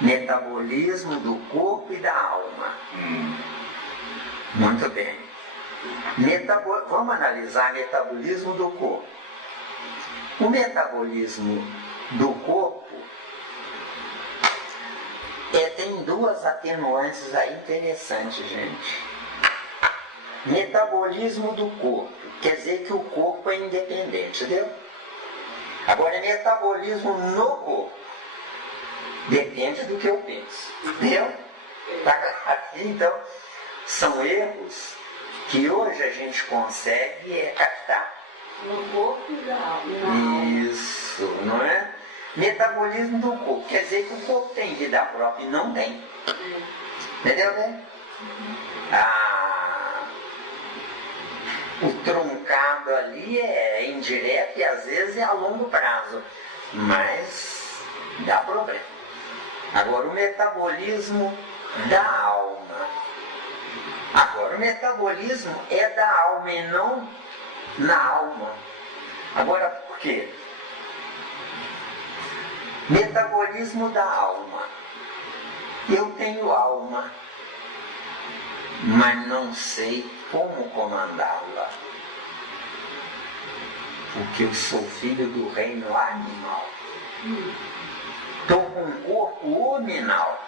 Metabolismo do corpo e da alma. Muito bem. Vamos analisar metabolismo do corpo. O metabolismo do corpo tem duas atenuantes aí interessantes, gente. Metabolismo do corpo quer dizer que o corpo é independente, entendeu? Agora, metabolismo no corpo depende do que eu penso, entendeu? Então, são erros que hoje a gente consegue captar. No corpo e na alma. Isso, não é? Metabolismo do corpo quer dizer que o corpo tem vida própria e não tem. Entendeu, né? O truncado ali é indireto e às vezes é a longo prazo, mas dá problema. Agora, o metabolismo da alma. Agora, o metabolismo é da alma e não na alma. Agora, por quê? Metabolismo da alma. Eu tenho alma, mas não sei como comandá-la, porque eu sou filho do reino animal. Estou com um corpo hominal,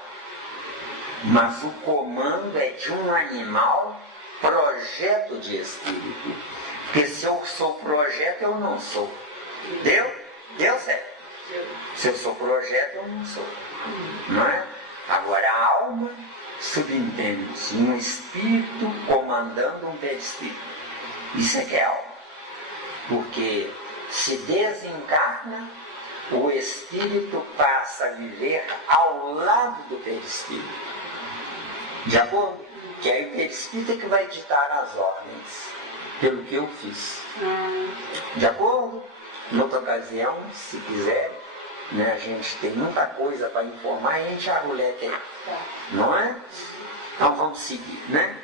mas o comando é de um animal projeto de espírito. Porque se eu sou projeto, eu não sou. Deu? Deu certo? Se eu sou projeto, eu não sou. Não é? Agora, a alma subentende-se um espírito comandando um perispírito. Isso é que é alma. Porque se desencarna, o espírito passa a viver ao lado do perispírito. De acordo? Que aí o perispírito é que vai ditar as ordens, pelo que eu fiz. De acordo? Noutra ocasião, se quiser, né, a gente tem muita coisa para informar e a gente arruleta aí. Não é? Então vamos seguir, né?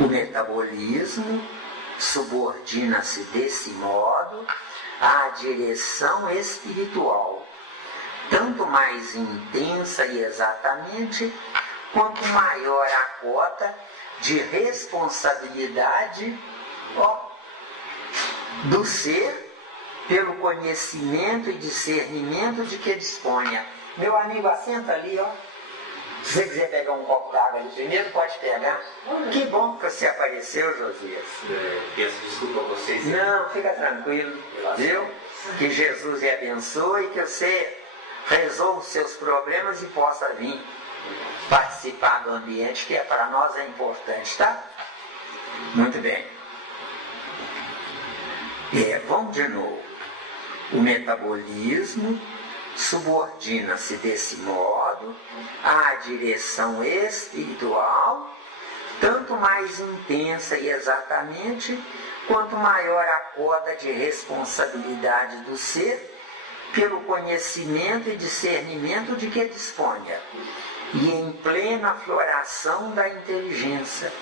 O metabolismo subordina-se desse modo à direção espiritual, tanto mais intensa e exatamente, quanto maior a cota de responsabilidade do ser pelo conhecimento e discernimento de que disponha. Meu amigo, assenta ali, ó. Se você quiser pegar um copo d'água ali primeiro, pode pegar. Que bom que você apareceu, Josias. Peço desculpa a vocês. Não, fica tranquilo, viu? Que Jesus lhe abençoe, que você resolva os seus problemas e possa vir participar do ambiente, que para nós é importante, tá? Muito bem. Vamos de novo. O metabolismo subordina-se desse modo à direção espiritual, tanto mais intensa e exatamente, quanto maior a cota de responsabilidade do ser pelo conhecimento e discernimento de que disponha, e em plena floração da inteligência.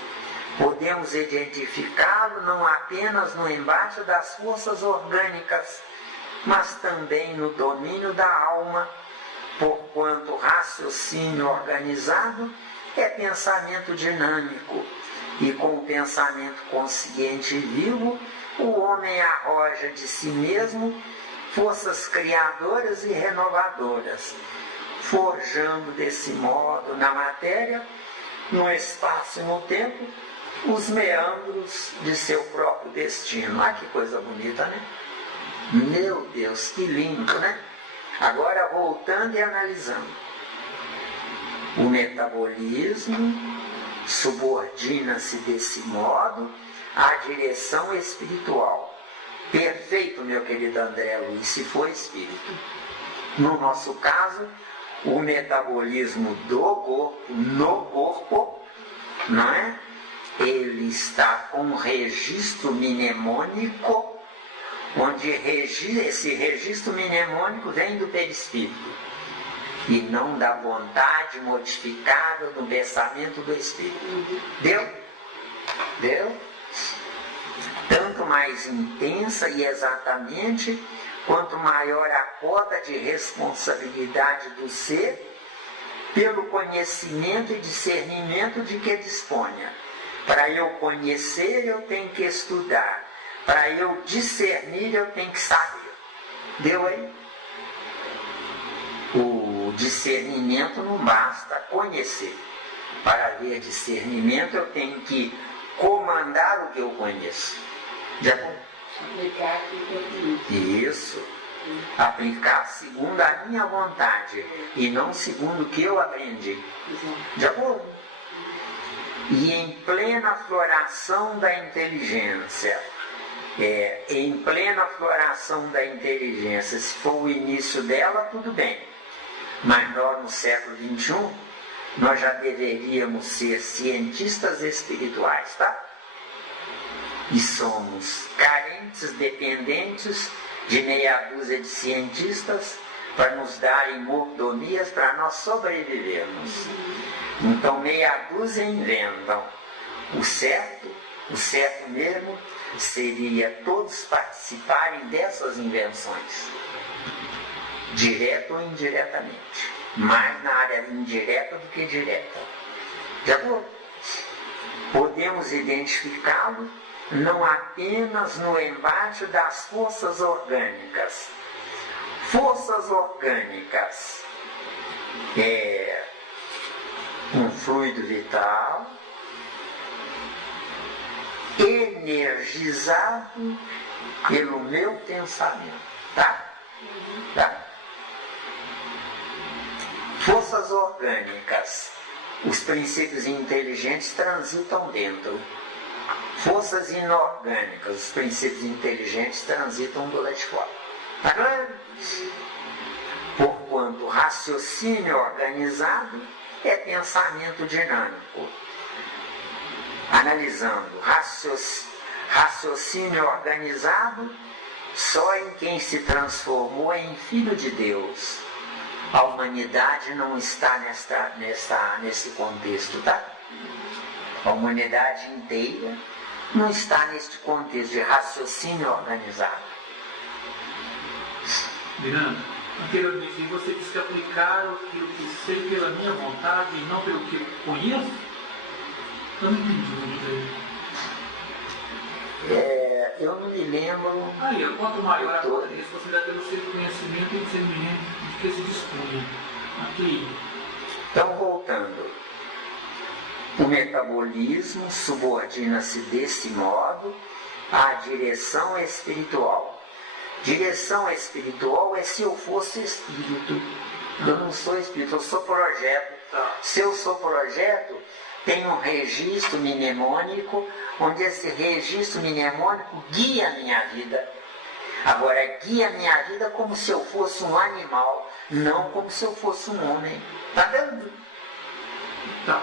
Podemos identificá-lo não apenas no embate das forças orgânicas, mas também no domínio da alma, porquanto raciocínio organizado é pensamento dinâmico, e com o pensamento consciente e vivo, o homem arroja de si mesmo forças criadoras e renovadoras, forjando desse modo na matéria, no espaço e no tempo, os meandros de seu próprio destino. Ah, que coisa bonita, né? Meu Deus, que lindo, né? Agora, voltando e analisando. O metabolismo subordina-se desse modo à direção espiritual. Perfeito, meu querido André Luiz, se for espírito. No nosso caso, o metabolismo do corpo, no corpo, não é? Ele está com um registro mnemônico, onde esse registro mnemônico vem do perispírito e não da vontade modificada do pensamento do espírito. Deu? Deu? Tanto mais intensa e exatamente, quanto maior a cota de responsabilidade do ser pelo conhecimento e discernimento de que disponha. Para eu conhecer, eu tenho que estudar. Para eu discernir, eu tenho que saber. Deu aí? O discernimento não basta conhecer. Para ter discernimento, eu tenho que comandar o que eu conheço. Já bom? Aplicar aquilo que eu conheço. Isso. Aplicar segundo a minha vontade e não segundo o que eu aprendi. De acordo? E em plena floração da inteligência, em plena floração da inteligência, se for o início dela, tudo bem. Mas nós, no século XXI, nós já deveríamos ser cientistas espirituais, tá? E somos carentes, dependentes de meia dúzia de cientistas para nos darem mordomias para nós sobrevivermos. Então meia dúzia inventam. O certo mesmo seria todos participarem dessas invenções, direto ou indiretamente, mais na área indireta do que direta. De acordo? Podemos identificá-lo não apenas no embate das forças orgânicas. Forças orgânicas é um fluido vital energizado pelo meu pensamento. Tá? Forças orgânicas. Os princípios inteligentes transitam dentro. Forças inorgânicas, os princípios inteligentes transitam do lado de fora. Está claro? Porquanto raciocínio organizado é pensamento dinâmico. Analisando, raciocínio organizado só em quem se transformou em filho de Deus. A humanidade não está nesse contexto, tá? A humanidade inteira não está neste contexto de raciocínio organizado. Miranda, anteriormente você disse que aplicar o que eu sei pela minha vontade e não pelo que eu conheço? Eu não entendi muito aí. Eu não me lembro. Aí, quanto maior a cota de responsabilidade pelo seu conhecimento e discernimento de que se dispunha. Aqui. Então, voltando. O metabolismo subordina-se desse modo à direção espiritual. Direção espiritual é se eu fosse espírito. Eu não sou espírito, eu sou projeto. Se eu sou projeto, tem um registro mnemônico, onde esse registro mnemônico guia a minha vida. Agora, guia a minha vida como se eu fosse um animal, não como se eu fosse um homem. Tá vendo? Tá.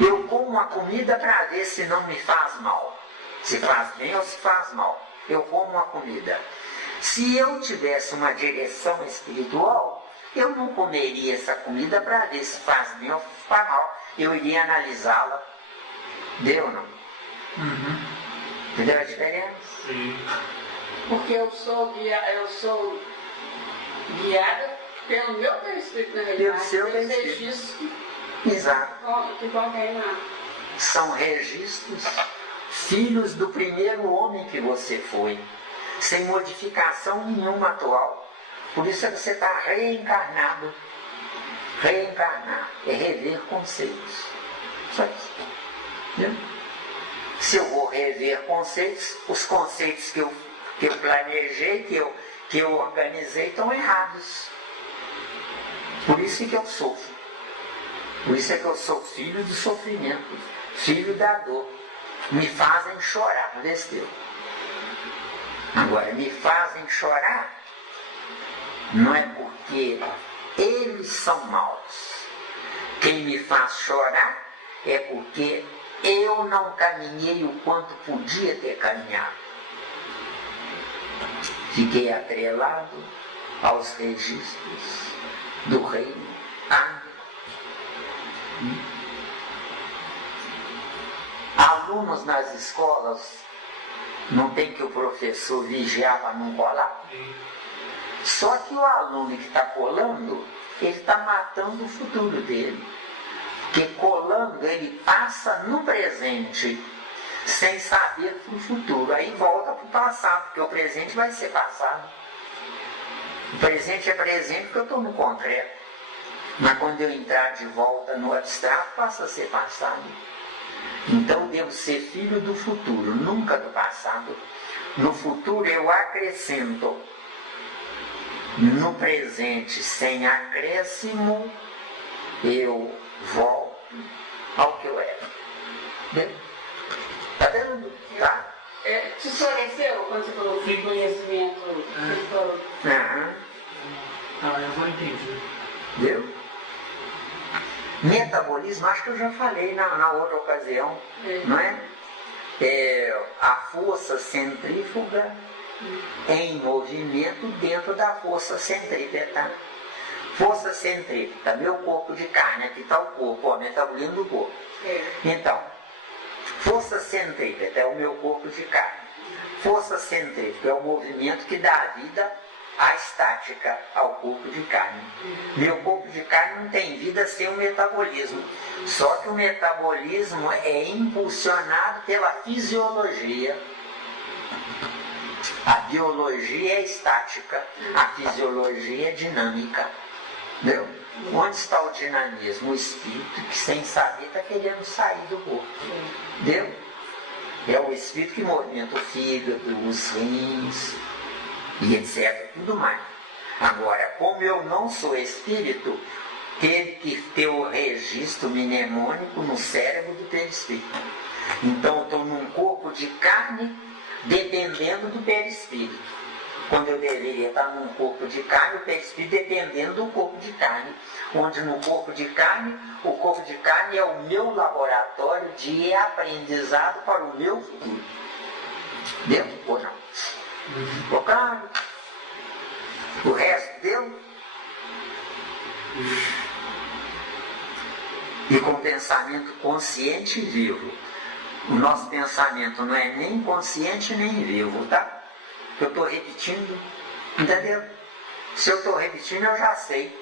Eu como a comida para ver se não me faz mal. Se faz bem ou se faz mal. Eu como a comida. Se eu tivesse uma direção espiritual, eu não comeria essa comida para ver se faz bem ou faz mal. Eu iria analisá-la. Deu ou não? Uhum. Entendeu a diferença? Sim. Porque eu sou guiada pelo meu perispírito, na realidade. Pelo seu perispírito. Registros Exato. que contém lá. São registros filhos do primeiro homem que você foi, sem modificação nenhuma atual. Por isso é que você está reencarnado. Reencarnar é rever conceitos. Só isso. Entendeu? Se eu vou rever conceitos, os conceitos que eu planejei, que eu organizei, estão errados. Por isso que eu sofro. Por isso é que eu sou filho do sofrimento, filho da dor. Me fazem chorar, não deu. Agora, me fazem chorar não é porque eles são maus. Quem me faz chorar é porque eu não caminhei o quanto podia ter caminhado. Fiquei atrelado aos registros do reino ángel. Alunos nas escolas Não tem que o professor vigiar para não colar? Só que o aluno que está colando, ele está matando o futuro dele. Porque colando, ele passa no presente, sem saber para o futuro. Aí volta para o passado, porque o presente vai ser passado. O presente é presente porque eu estou no concreto. Mas quando eu entrar de volta no abstrato, passa a ser passado. Então eu devo ser filho do futuro, nunca do passado. No futuro eu acrescento. No presente, sem acréscimo, eu volto ao que eu era. Está vendo? Tá? Te esclareceu quando você falou que conhecimento? Não, eu vou entender. Viu? Metabolismo, acho que eu já falei na outra ocasião, não é? A força centrífuga em movimento dentro da força centrípeta. Força centrípeta, meu corpo de carne, aqui está o corpo, o metabolismo do corpo. Então, força centrípeta é o meu corpo de carne. Força centrífuga é o movimento que dá vida à estática, ao corpo de carne. Meu corpo de carne não tem vida sem o metabolismo. Só que o metabolismo é impulsionado pela fisiologia. A biologia é estática, a fisiologia é dinâmica. Entendeu? Onde está o dinamismo? O espírito que sem saber está querendo sair do corpo. Entendeu? É o espírito que movimenta o fígado, os rins e etc. Tudo mais. Agora, como eu não sou espírito, teve que ter o registro mnemônico no cérebro do perispírito. Então eu estou num corpo de carne dependendo do perispírito. Quando eu deveria estar num corpo de carne, o perispírito dependendo do corpo de carne. Onde no corpo de carne, o corpo de carne é o meu laboratório de aprendizado para o meu futuro. Deu ou não? Ficou claro? O resto deu? E com pensamento consciente e vivo. O nosso pensamento não é nem consciente nem vivo, tá? Eu estou repetindo, entendeu? Se eu estou repetindo, eu já sei.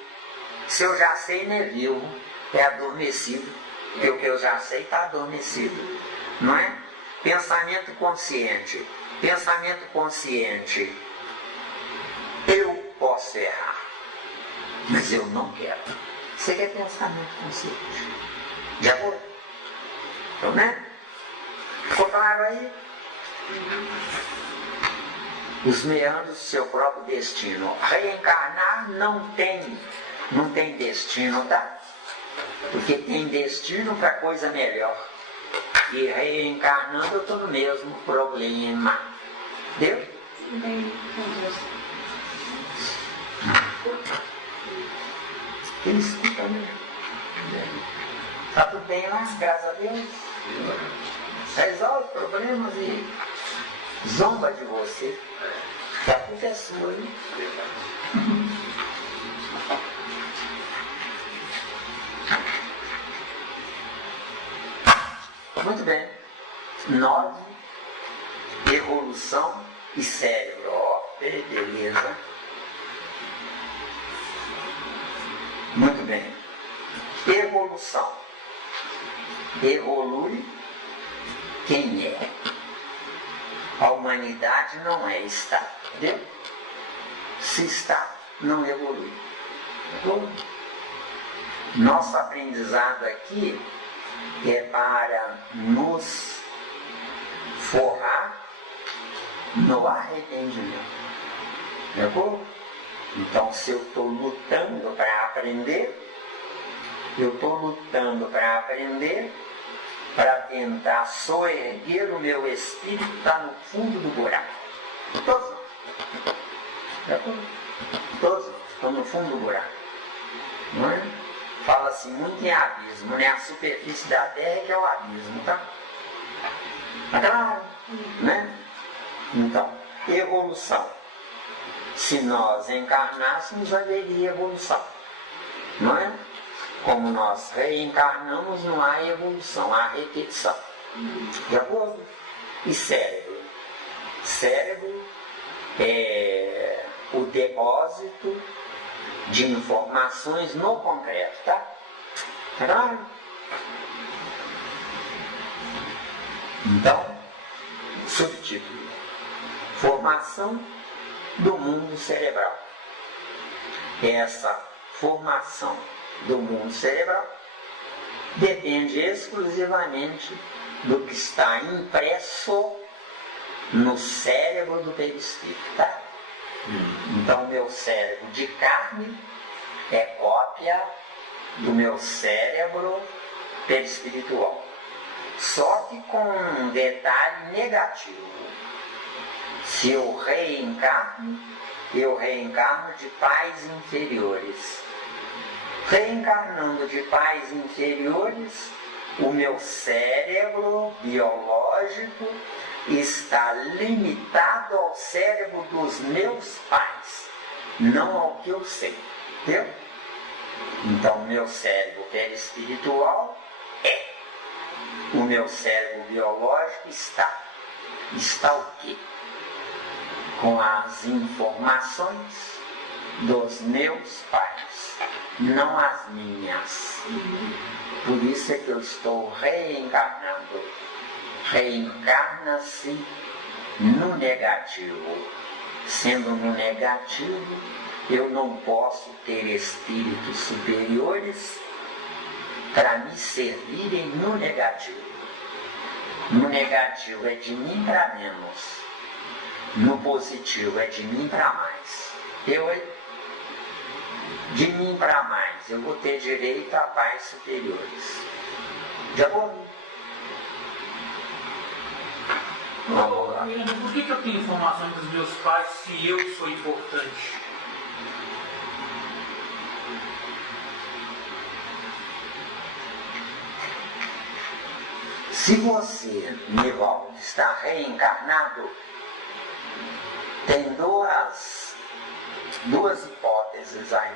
Se eu já sei, não é vivo, é adormecido. Porque o que eu já sei está adormecido, não é? Pensamento consciente. Pensamento consciente. Eu posso errar, mas eu não quero. Isso é pensamento consciente. De acordo? Então, né? Ficou claro aí? Os meandros do seu próprio destino. Reencarnar não tem destino, tá? Porque tem destino para coisa melhor. E reencarnando eu estou no mesmo problema. Deu? Ele escuta mesmo. Está tudo bem lá, graças a Deus. Resolve problemas e zomba de você. É a professora, hein? Muito bem. 9. Evolução e cérebro. Ó, beleza. Muito bem. Evolução. Evolui quem é. A humanidade não é estável, entendeu? Se está, não evolui. Bom, nosso aprendizado aqui é para nos forrar no arrependimento. De acordo? Então, se eu estou lutando para aprender, eu estou lutando para aprender, para tentar soerguer o meu espírito que está no fundo do buraco. Todos. De acordo? Todos estão no fundo do buraco. Não é? Fala-se muito em abismo, né? A superfície da terra que é o abismo, tá? Tá claro? Né? Então, evolução. Se nós encarnássemos, haveria evolução. Não é? Como nós reencarnamos, não há evolução, há repetição. De acordo? E cérebro. cérebro é o depósito de informações no concreto, tá? Tá claro? Então, subtítulo: formação do mundo cerebral. Essa formação do mundo cerebral depende exclusivamente do que está impresso no cérebro do perispírito, tá? Então, meu cérebro de carne é cópia do meu cérebro perispiritual. Só que com um detalhe negativo. Se eu reencarno de pais inferiores. Reencarnando de pais inferiores, o meu cérebro biológico está limitado ao cérebro dos meus pais, não ao que eu sei. Entendeu? Então, meu cérebro perispiritual é. O meu cérebro biológico está. Está o quê? Com as informações dos meus pais, não as minhas. Por isso é que eu estou reencarnando. Reencarna-se no negativo. Sendo no negativo, eu não posso ter espíritos superiores para me servirem no negativo. No negativo é de mim para menos. No positivo é de mim para mais. De mim para mais, eu vou ter direito a pais superiores. De acordo? Vamos lá. Por que eu tenho informações dos meus pais se eu sou importante? Se você, Nivaldo, está reencarnado, tem duas hipóteses aí.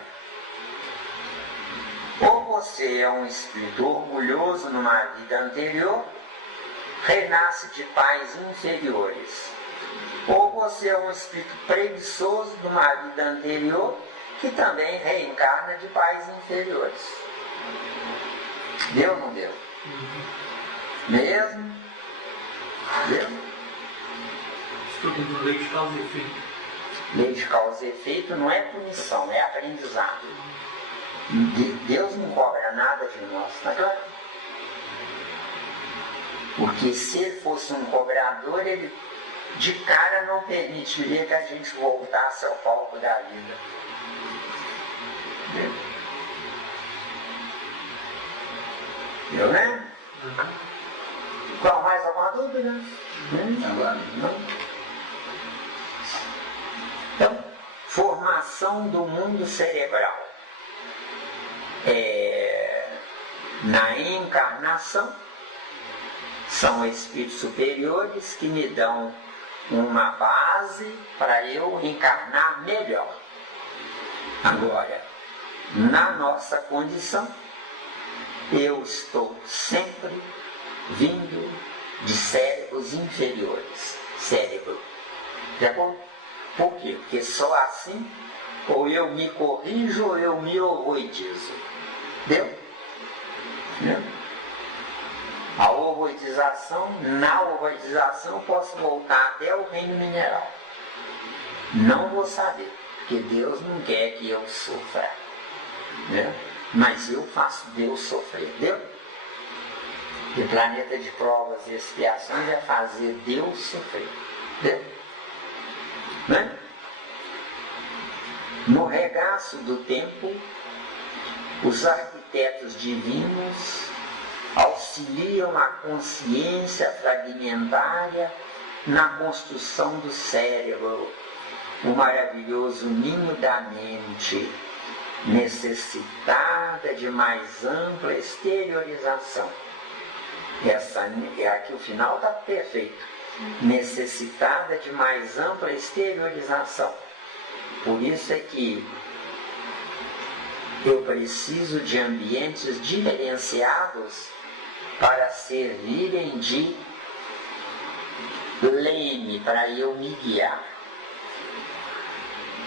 Ou você é um espírito orgulhoso numa vida anterior, renasce de pais inferiores. Ou você é um espírito preguiçoso numa vida anterior, que também reencarna de pais inferiores. Deu ou não deu? Mesmo? Deu? Estudo do lei de causa e efeito. Lei de causa e efeito não é punição, é aprendizado. Deus não cobra nada de nós, tá claro? Porque se ele fosse um cobrador, ele de cara não permitiria que a gente voltasse ao palco da vida. Deu, né? Qual mais alguma dúvida? Agora não. Então, formação do mundo cerebral. Na encarnação, são espíritos superiores que me dão uma base para eu encarnar melhor. Agora, na nossa condição, eu estou sempre vindo de cérebros inferiores. Cérebro. De acordo? Por quê? Porque só assim, ou eu me corrijo, ou eu me ovoidizo. Deu? Deu? A ovoidização, na ovoidização, eu posso voltar até o reino mineral. Não vou saber, porque Deus não quer que eu sofra. Né? Mas eu faço Deus sofrer. Deu? E o planeta de provas e expiações é fazer Deus sofrer. Deu? Né? No regaço do tempo, os arquitetos divinos auxiliam a consciência fragmentária na construção do cérebro, o maravilhoso ninho da mente, necessitada de mais ampla exteriorização. Aqui o final está perfeito. Necessitada de mais ampla exteriorização. Por isso é que eu preciso de ambientes diferenciados para servirem de leme para eu me guiar.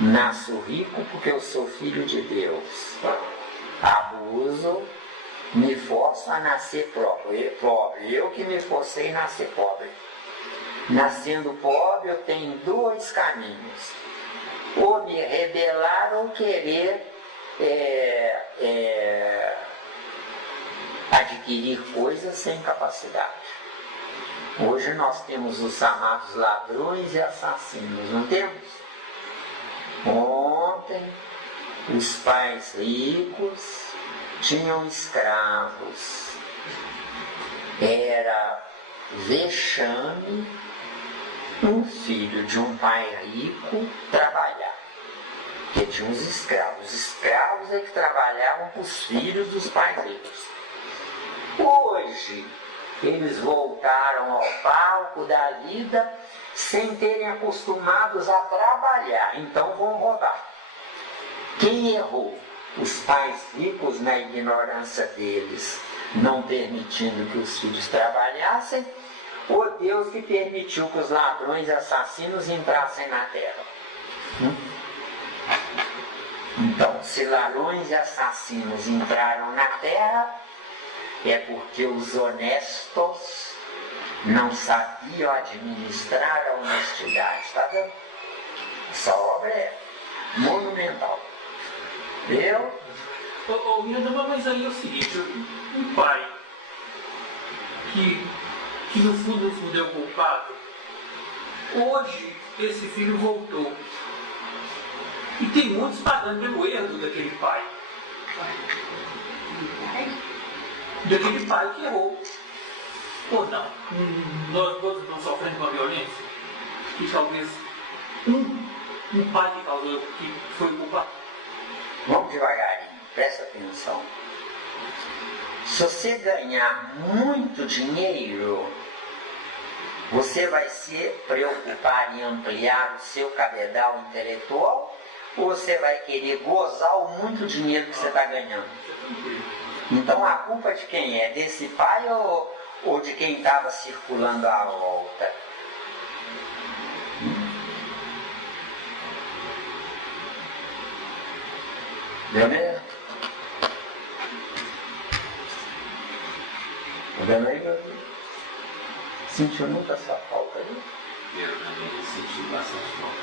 Nasço rico porque eu sou filho de Deus. Abuso, me forço a nascer pobre. Eu que me forcei a nascer pobre. Nascendo pobre, eu tenho dois caminhos: ou me rebelar ou querer adquirir coisas sem capacidade. Hoje nós temos os chamados ladrões e assassinos, não temos? Ontem, os pais ricos tinham escravos. Era vexame um filho de um pai rico trabalhar. Porque tinha uns escravos. Os escravos é que trabalhavam para os filhos dos pais ricos. Hoje, eles voltaram ao palco da vida sem terem acostumados a trabalhar. Então vão roubar. Quem errou? Os pais ricos, na ignorância deles, não permitindo que os filhos trabalhassem, ou Deus que permitiu que os ladrões e assassinos entrassem na terra? Então, se ladrões e assassinos entraram na terra, é porque os honestos não sabiam administrar a honestidade. Está vendo? Essa obra é monumental. Eu? Mas aí é o seguinte, um pai que no fundo é o culpado, hoje esse filho voltou. E tem muitos pagando pelo erro daquele pai. Daquele pai que errou. Ou não? Nós todos estamos sofrendo com a violência? Que talvez um pai que causou, que foi culpado. Vamos devagarinho, presta atenção. Se você ganhar muito dinheiro, você vai se preocupar em ampliar o seu cabedal intelectual, ou você vai querer gozar o muito dinheiro que você está ganhando? Então a culpa de quem é? Desse pai ou de quem estava circulando à volta? Deu mesmo? Tá vendo aí, meu filho? Sentiu muita essa falta aí? Eu também senti bastante falta.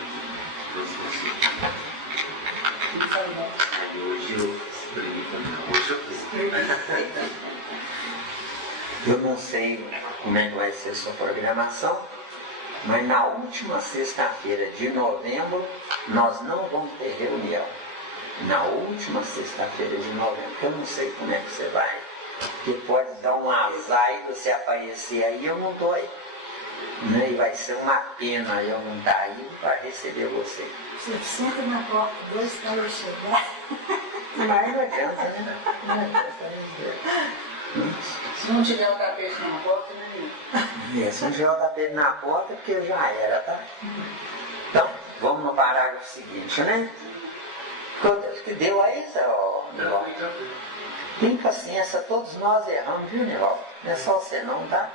Aí hoje eu escrevi também. Hoje eu fiz. Eu não sei como é que vai ser a sua programação, mas na última sexta-feira de novembro nós não vamos ter reunião. Na última sexta-feira de novembro, eu não sei como é que você vai, porque pode dar um azar e você aparecer aí, eu não estou aí. Né? E vai ser uma pena eu não estar aí para receber você. Você senta na porta, dois para eu chegar. Mas não adianta, né? Não adianta. Se não tiver o tapete na porta, não é. Se não tiver o tapete na porta, porque já era, tá? Então, vamos no parágrafo seguinte, né? Que deu aí, Nivaldo? Tem paciência, todos nós erramos, viu, Nivaldo? Não é só você não, tá?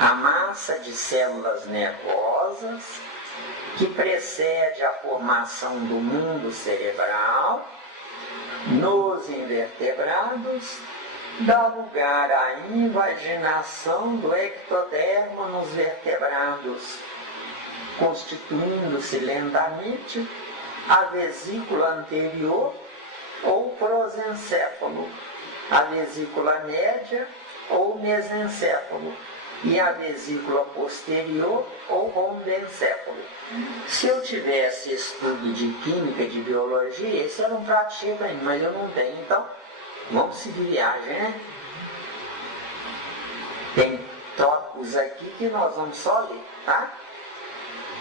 A massa de células nervosas que precede a formação do mundo cerebral nos invertebrados dá lugar à invaginação do ectodermo nos vertebrados, constituindo-se lentamente a vesícula anterior ou prosencéfalo, a vesícula média ou mesencéfalo e a vesícula posterior ou rombencéfalo. Se eu tivesse estudo de química e de biologia, esse era um prato cheio para mim, mas eu não tenho, então vamos seguir viagem, né? Tem tópicos aqui que nós vamos só ler, tá?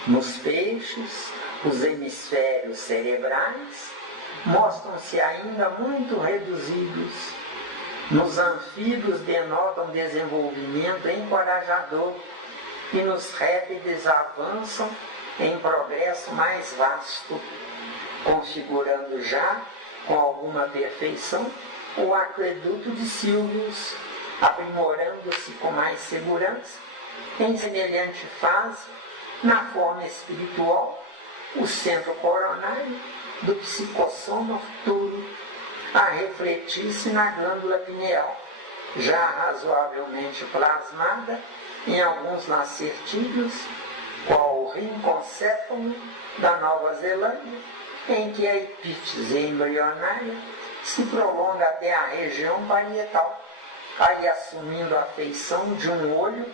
Nos peixes, os hemisférios cerebrais mostram-se ainda muito reduzidos. Nos anfíbios denotam desenvolvimento encorajador e nos répteis avançam em progresso mais vasto, configurando já, com alguma perfeição, o aqueduto de Silvius, aprimorando-se com mais segurança Em semelhante fase, na forma espiritual, o centro coronário do psicossoma futuro a refletir-se na glândula pineal, já razoavelmente plasmada em alguns lacertídeos, qual o rinconcéfalo da Nova Zelândia, em que a epífise embrionária se prolonga até a região parietal, aí assumindo a feição de um olho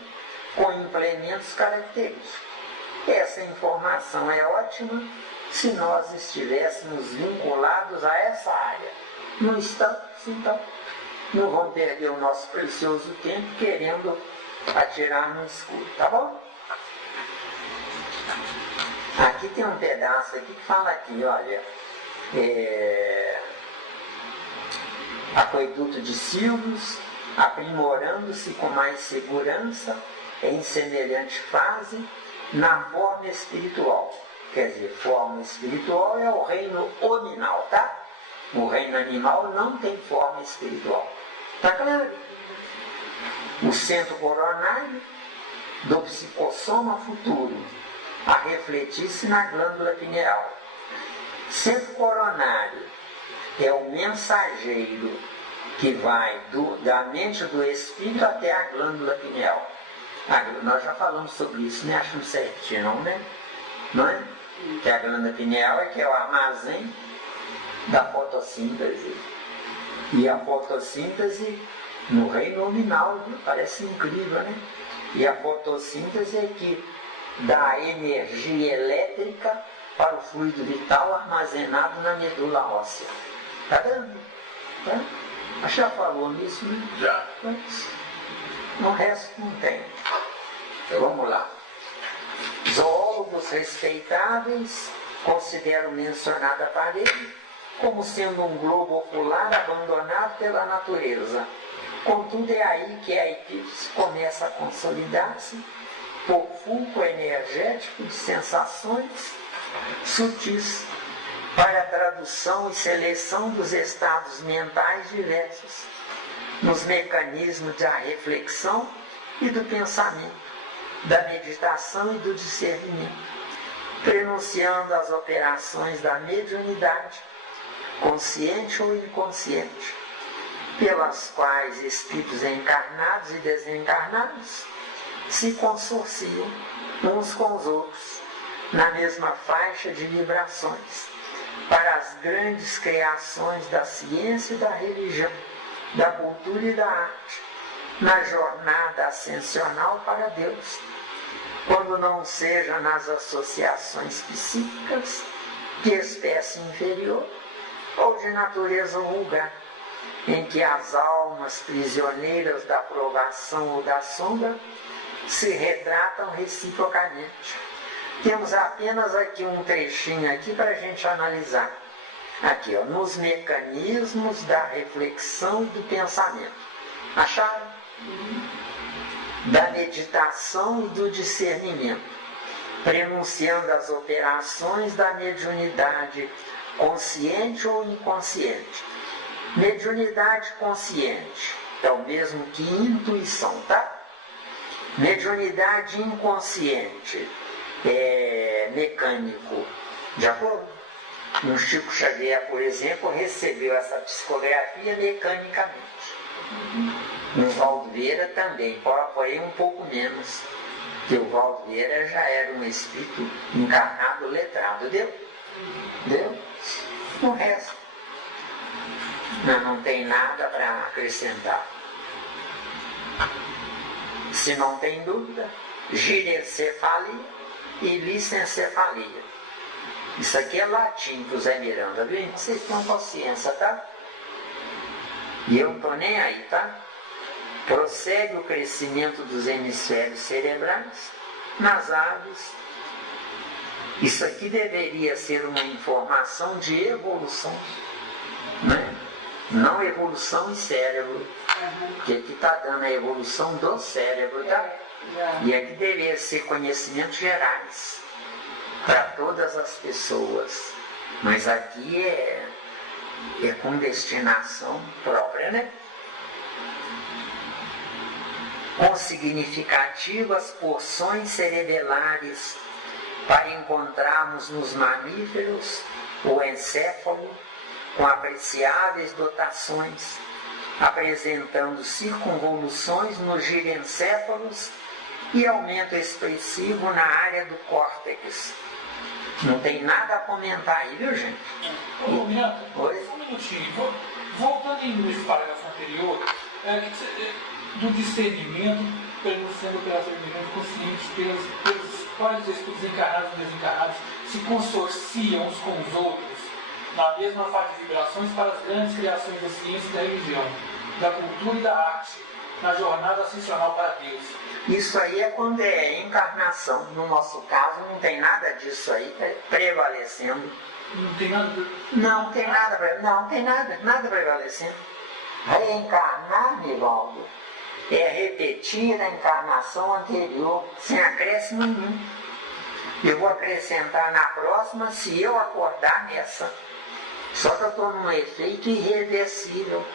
com implementos característicos. Essa informação é ótima se nós estivéssemos vinculados a essa área. Não estamos, então não vamos perder o nosso precioso tempo querendo atirar no escuro, tá bom? Aqui tem um pedaço aqui que fala aqui, olha, aqueduto de Silvius, aprimorando-se com mais segurança em semelhante fase na forma espiritual. Quer dizer, forma espiritual é o reino hominal, tá? O reino animal não tem forma espiritual. Tá claro? O centro coronário do psicossoma futuro a refletir-se na glândula pineal. Centro coronário é o mensageiro que vai da mente do espírito até a glândula pineal. Nós já falamos sobre isso, né? Acho certinho, né? Não é? Que a glândula pineal é que é o armazém da fotossíntese. E a fotossíntese no reino nominal, parece incrível, né? E a fotossíntese é que dá energia elétrica para o fluido vital armazenado na medula óssea. Tá vendo? Tá? Acho que já falou nisso, né? Já. Mas no resto não tem. Então, vamos lá. Zoólogos respeitáveis consideram mencionada parede como sendo um globo ocular abandonado pela natureza. Contudo, é aí que a epífise começa a consolidar-se por fulcro energético de sensações sutis para a tradução e seleção dos estados mentais diversos, nos mecanismos da reflexão e do pensamento, da meditação e do discernimento, prenunciando as operações da mediunidade, consciente ou inconsciente, pelas quais espíritos encarnados e desencarnados se consorciam uns com os outros na mesma faixa de vibrações para as grandes criações da ciência e da religião, da cultura e da arte, na jornada ascensional para Deus, quando não seja nas associações psíquicas de espécie inferior ou de natureza vulgar, em que as almas prisioneiras da provação ou da sombra se retratam reciprocamente. Temos apenas aqui um trechinho aqui para a gente analisar. Aqui, ó, nos mecanismos da reflexão e do pensamento. Acharam? Da meditação e do discernimento, prenunciando as operações da mediunidade consciente ou inconsciente. Mediunidade consciente é o mesmo que intuição, tá? Mediunidade inconsciente é mecânico, de acordo? O Chico Xavier, por exemplo, recebeu essa psicografia mecanicamente. No Valdo Vieira também, porém um pouco menos, que o Valdo Vieira já era um espírito encarnado, letrado, deu? Deu? O resto não tem nada para acrescentar. Se não tem dúvida, girencefalia e licencefalia. Isso aqui é latim para o Zé Miranda, viu? Vocês tenham consciência, tá? E eu não estou nem aí, tá? Prossegue o crescimento dos hemisférios cerebrais nas aves. Isso aqui deveria ser uma informação de evolução, né? Não evolução em cérebro, porque aqui está dando a evolução do cérebro, tá? E aqui deveria ser conhecimentos gerais para todas as pessoas, mas aqui é com destinação própria, né? com significativas porções cerebelares para encontrarmos nos mamíferos o encéfalo com apreciáveis dotações, apresentando circunvoluções nos girencéfalos e aumento expressivo na área do córtex. Não tem nada a comentar aí, viu, gente? Comenta. Oi? Um minutinho. Voltando nesse parágrafo anterior, do discernimento, sendo pela discernimento consciente pelos quais os espíritos encarnados e desencarnados se consorciam uns com os outros na mesma faixa de vibrações para as grandes criações da ciência e da religião, da cultura e da arte, na jornada ascensional para Deus. Isso aí é quando é encarnação. No nosso caso, não tem nada disso aí prevalecendo. Não tem nada. Não tem nada prevalecendo. Reencarnar, Nivaldo, é repetir a encarnação anterior, sem acréscimo nenhum. Eu vou acrescentar na próxima se eu acordar nessa. Só que eu estou num efeito irreversível.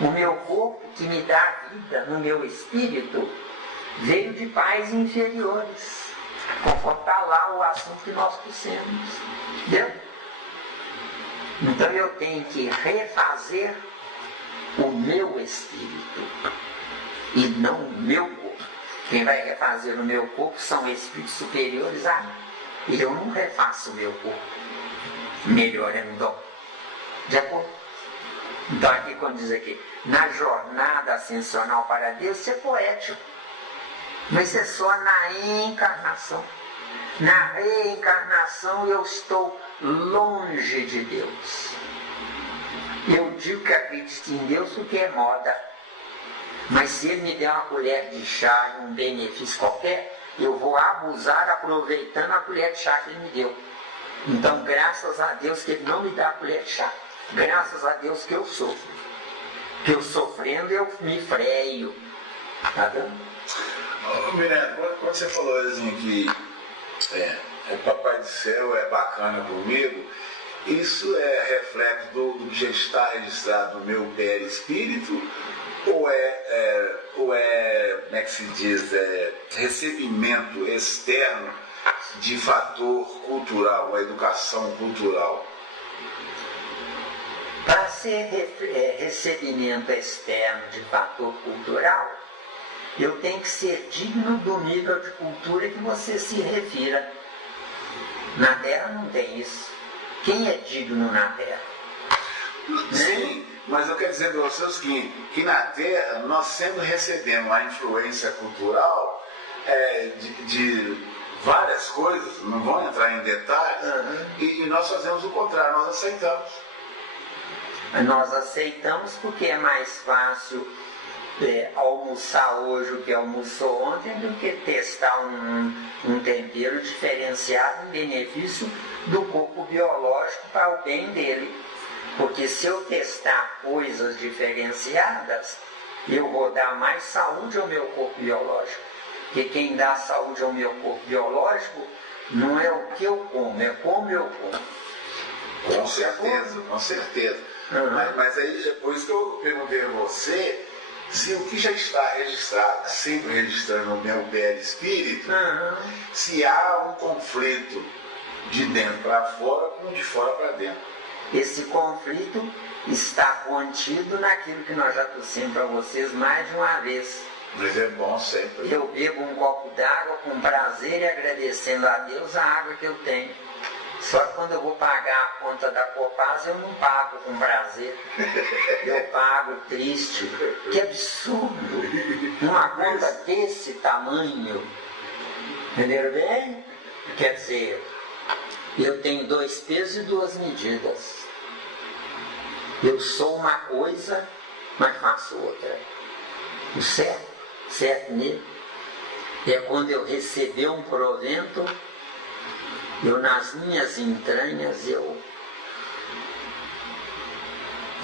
O meu corpo, que me dá vida no meu espírito, veio de pais inferiores. Conforme está lá o assunto que nós trouxemos. Entendeu? Então eu tenho que refazer o meu espírito e não o meu corpo. Quem vai refazer o meu corpo são espíritos superiores a mim. E eu não refaço o meu corpo. Melhor é um dom. De acordo? Então aqui quando diz aqui, na jornada ascensional para Deus, isso é poético. Mas é só na encarnação. Na reencarnação eu estou longe de Deus. Eu digo que acredito em Deus porque é moda. Mas se Ele me der uma colher de chá e um benefício qualquer, eu vou abusar aproveitando a colher de chá que Ele me deu. Então, graças a Deus que Ele não me dá a colher de chá. Graças a Deus que eu sofro. Que eu sofrendo eu me freio. Tá dando? Miranda, quando você falou assim que o Papai do Céu é bacana comigo, isso é reflexo do que já está registrado no meu perispírito ou é, como é que se diz, recebimento externo de fator cultural, uma educação cultural? Para ser recebimento externo de fator cultural, eu tenho que ser digno do nível de cultura que você se refira. Na Terra não tem isso. Quem é digno na Terra? Sim, mas eu quero dizer para você o seguinte, que na Terra nós sempre recebemos a influência cultural de várias coisas, não vão entrar em detalhes, e nós fazemos o contrário, nós aceitamos. Nós aceitamos porque é mais fácil almoçar hoje o que almoçou ontem do que testar um tempero diferenciado em benefício do corpo biológico para o bem dele. Porque se eu testar coisas diferenciadas, eu vou dar mais saúde ao meu corpo biológico. Porque quem dá saúde ao meu corpo biológico não é o que eu como, é como eu como. Com certeza, com certeza. Mas aí é por isso que eu perguntei a você se o que já está registrado, sempre registrando no meu perispírito, se há um conflito de dentro para fora com de fora para dentro. Esse conflito está contido naquilo que nós já trouxemos para vocês mais de uma vez. Mas é bom sempre. Eu bebo um copo d'água com prazer e agradecendo a Deus a água que eu tenho. Só que quando eu vou pagar a conta da Copasa, eu não pago com prazer. Eu pago triste. Que absurdo! Uma conta desse tamanho. Entenderam bem? Quer dizer, eu tenho 2 pesos e 2 medidas. Eu sou uma coisa, mas faço outra. O certo nele, é quando eu receber um provento, eu nas minhas entranhas, eu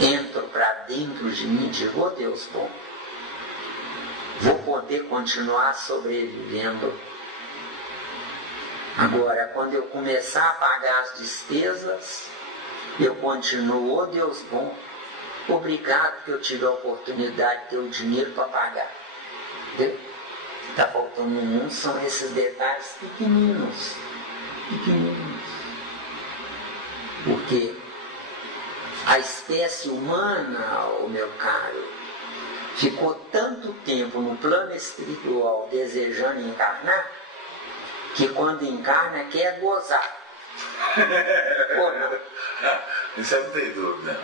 entro para dentro de mim e digo, oh Deus bom, vou poder continuar sobrevivendo. Agora, quando eu começar a pagar as despesas, eu continuo, oh Deus bom, obrigado que eu tive a oportunidade de ter o dinheiro para pagar. Entendeu? Está faltando um, são esses detalhes pequeninos. Pequeninos. Porque a espécie humana, o meu caro, ficou tanto tempo no plano espiritual desejando encarnar, que quando encarna quer gozar. Ou não? Isso aí não tem dúvida.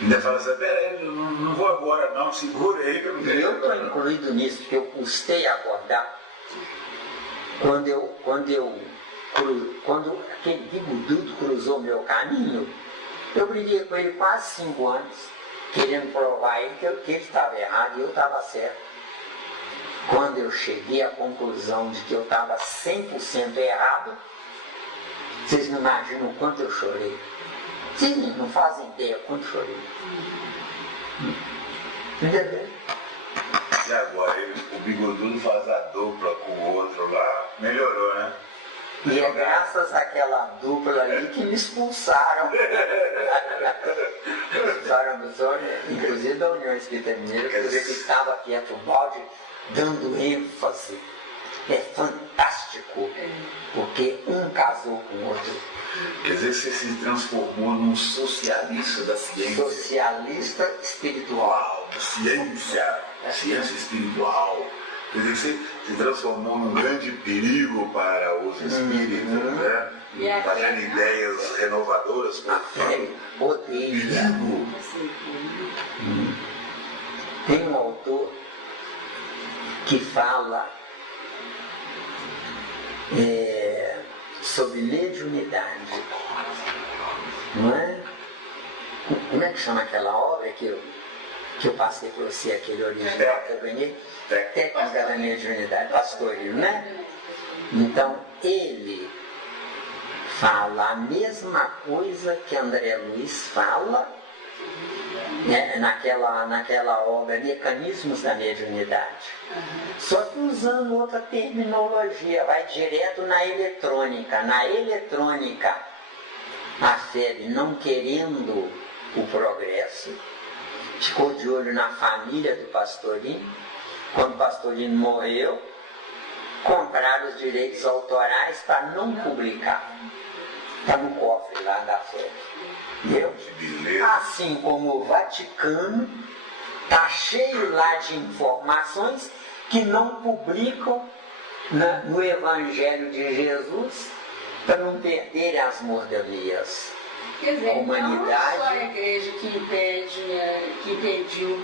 Ainda fala assim, peraí, não vou agora não, segura aí que eu não quero. Eu estou incluído nisso, porque eu custei acordar. Quando aquele bigodudo cruzou meu caminho, eu briguei com ele quase 5 anos, querendo provar a ele que ele estava errado e eu estava certo. Quando eu cheguei à conclusão de que eu estava 100% errado, vocês não imaginam o quanto eu chorei. Vocês não fazem ideia quanto chorei. Entendeu? E agora o bigodudo faz a dupla com o outro lá. Melhorou, né? E é graças àquela dupla ali que me expulsaram. Inclusive da União Espírita Mineira, que você estava aqui a balde dando ênfase. É fantástico, porque um casou com o outro. Quer dizer, você se transformou num socialista da ciência. Socialista espiritual. Ciência espiritual. Quer dizer, você se transformou num grande perigo para os espíritos, né? Fazendo ideias renovadoras. A fé odeia. Tem um autor que fala sobre mediunidade, não é? Como é que chama aquela obra que eu passei para você, aquele original que eu ganhei? Técnica da mediunidade, pastoril, né? Então, ele fala a mesma coisa que André Luiz fala, né, naquela obra Mecanismos da Mediunidade. Só que usando outra terminologia, vai direto na eletrônica. Na eletrônica, a FEB, não querendo o progresso, ficou de olho na família do Pastorino. Quando o Pastorino morreu, compraram os direitos autorais para não publicar. Está no cofre lá da FEB. Entendeu? Assim como o Vaticano está cheio lá de informações que não publicam no Evangelho de Jesus para não perderem as mordomias. Quer dizer, A humanidade. não é só a igreja que impediu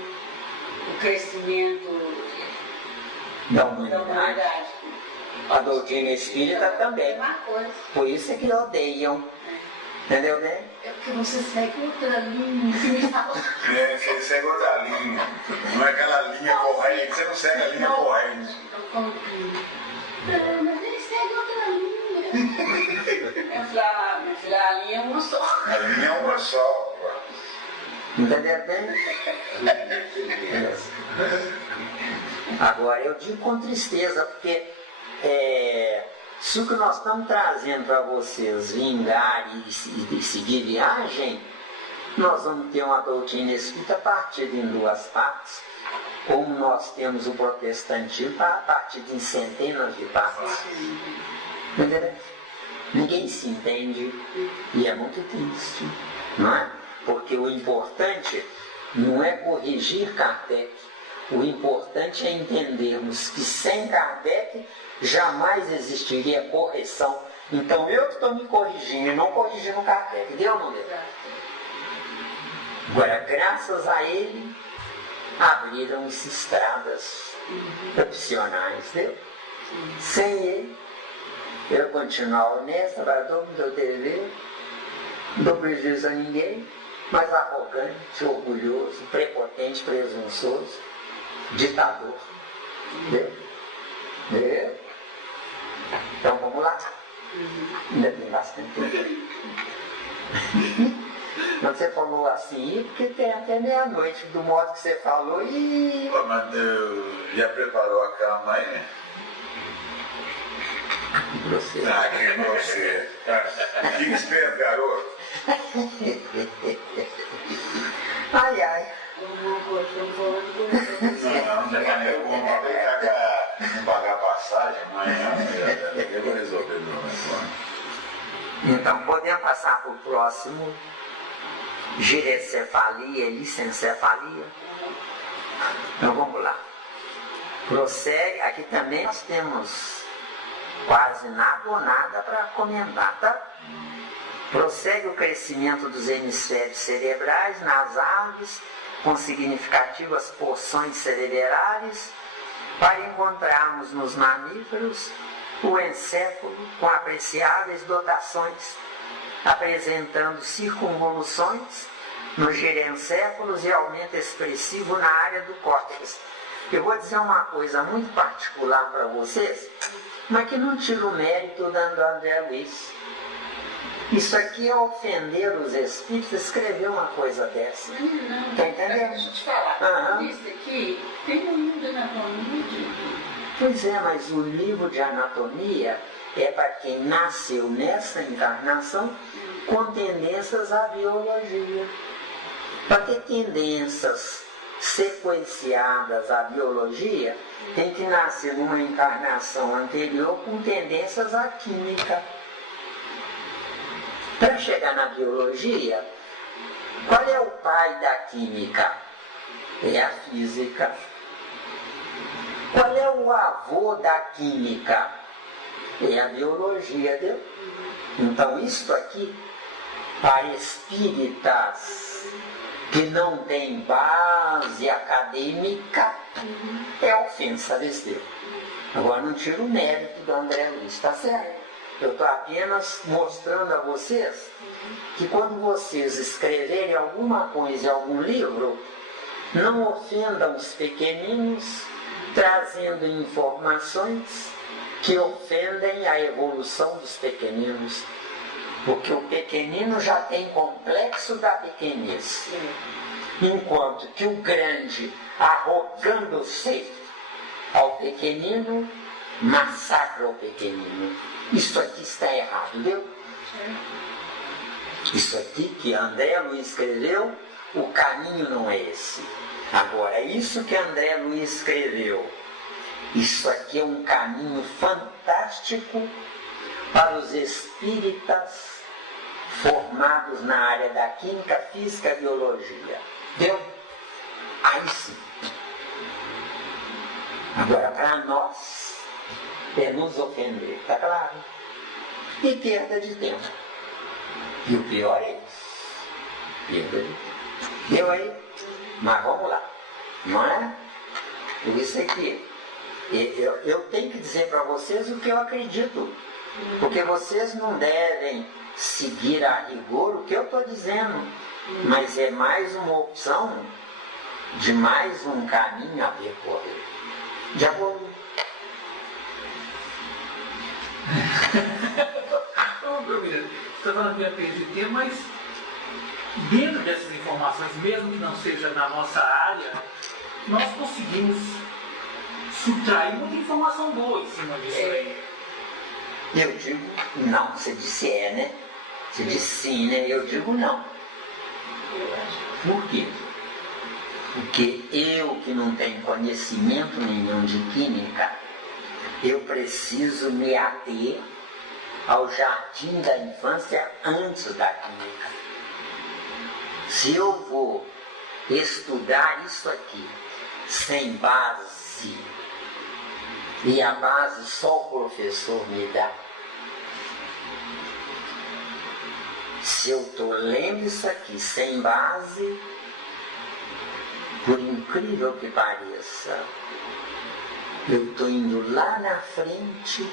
o crescimento Da humanidade. A doutrina espírita também. Por isso é que odeiam. Entendeu bem? É porque você segue outra linha. Você segue outra linha. Não é aquela linha corrente. Você não segue a linha corrente. Mas ele segue outra linha. Minha filha, a linha é uma só. A linha é uma só. Entendeu bem? Agora, eu digo com tristeza, porque se o que nós estamos trazendo para vocês vingar e seguir viagem, nós vamos ter uma doutrina espírita partida em 2 partes, como nós temos o protestantismo partido em centenas de partes. Entendeu? Ninguém se entende e é muito triste, não é? Porque o importante não é corrigir Kardec, o importante é entendermos que sem Kardec jamais existiria correção. Então eu que estou me corrigindo e não corrigindo Kardec, deu ou não deu? Agora, graças a ele, abriram-se estradas opcionais, deu? Sem ele, eu continuar honesto, trabalhador, não dou dever, não dou prejuízo a ninguém, mas arrogante, orgulhoso, prepotente, presunçoso, ditador. Deu? Deu? Então vamos lá. Ainda tem bastante tempo. Quando você falou assim, porque tem até meia-noite, do modo que você falou, e... Mas já preparou a cama aí? Você. Ah, que você. Fica esperto, garoto. Ai, ai. Não, não, Não pagar passagem amanhã, eu vou resolver meu negócio. Então, podemos passar para o próximo. Girencefalia e licencefalia. Então, vamos lá. Prossegue. Aqui também nós temos quase nada ou nada para comentar, tá? Prossegue o crescimento dos hemisférios cerebrais nas aves, com significativas porções cerebrares, para encontrarmos nos mamíferos o encéfalo com apreciáveis dotações, apresentando circunvoluções nos girencéfalos e aumento expressivo na área do córtex. Eu vou dizer uma coisa muito particular para vocês, mas que não tira o mérito do André Luiz. Isso aqui é ofender os espíritos, escrever uma coisa dessa. Não, Tá entendendo? deixa eu te falar. Isso aqui tem um livro de anatomia de... Pois é, mas o livro de anatomia é para quem nasceu nessa encarnação com tendências à biologia. Para ter tendências sequenciadas à biologia, tem que nascer numa encarnação anterior com tendências à química. Para chegar na biologia, qual é o pai da química? É a física. Qual é o avô da química? É a biologia, viu? Então, isto aqui, para espíritas que não têm base acadêmica, é ofensa, viu? Agora, não tiro o mérito do André Luiz, está certo? Eu estou apenas mostrando a vocês que quando vocês escreverem alguma coisa em algum livro, não ofendam os pequeninos, trazendo informações que ofendem a evolução dos pequeninos. Porque o pequenino já tem complexo da pequenez. Enquanto que o grande, arrogando-se ao pequenino, massacra o pequenino. Isso aqui está errado, viu? Isso aqui que André Luiz escreveu, o caminho não é esse. Agora, isso que André Luiz escreveu, isso aqui é um caminho fantástico para os espíritas formados na área da química, física e biologia. Deu? Aí sim. Agora, para nós, é nos ofender, tá claro? E perda de tempo. E o pior é isso. Perda de tempo. Deu aí? Mas vamos lá. Não é? Por isso aqui, eu tenho que dizer para vocês o que eu acredito. Porque vocês não devem seguir a rigor o que eu estou dizendo. Mas é mais uma opção de mais um caminho a percorrer. De acordo? Você está falando que ia perder tempo, mas dentro dessas informações, mesmo que não seja na nossa área, nós conseguimos subtrair muita informação boa em cima disso aí. Eu digo não. Você disse é, né? Você disse sim, né? Eu digo não. Por quê? Porque eu que não tenho conhecimento nenhum de química, eu preciso me ater ao jardim da infância antes da química. Se eu vou estudar isso aqui sem base, e a base só o professor me dá, se eu estou lendo isso aqui sem base, por incrível que pareça, eu estou indo lá na frente,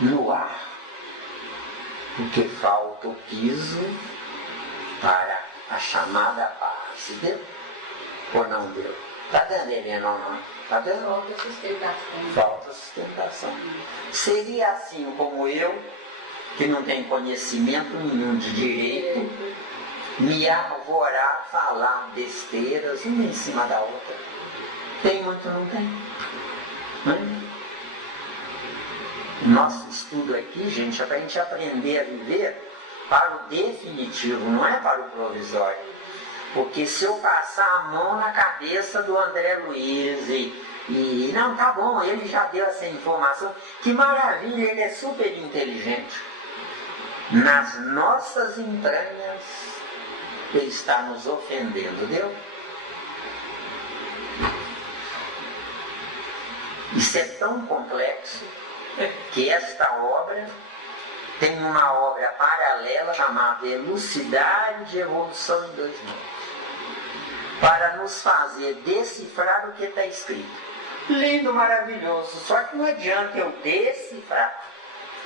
no ar, porque falta o piso para a chamada base. Deu? Ou não deu? Está dando, Helena, ou não? Está dando? Falta sustentação. Falta sustentação. Seria assim como eu, que não tem conhecimento nenhum de direito, me arvorar a falar besteiras uma em cima da outra. Tem muito, não tem? Não? Nosso estudo aqui, gente, é para a gente aprender a viver para o definitivo, não é para o provisório. Porque se eu passar a mão na cabeça do André Luiz E não, tá bom, ele já deu essa informação. Que maravilha, ele é super inteligente. Nas nossas entranhas, ele está nos ofendendo, deu? Isso é tão complexo que esta obra tem uma obra paralela chamada Elucidar de Evolução em 2 Mundos, para nos fazer decifrar o que está escrito. Lindo, maravilhoso, só que não adianta eu decifrar.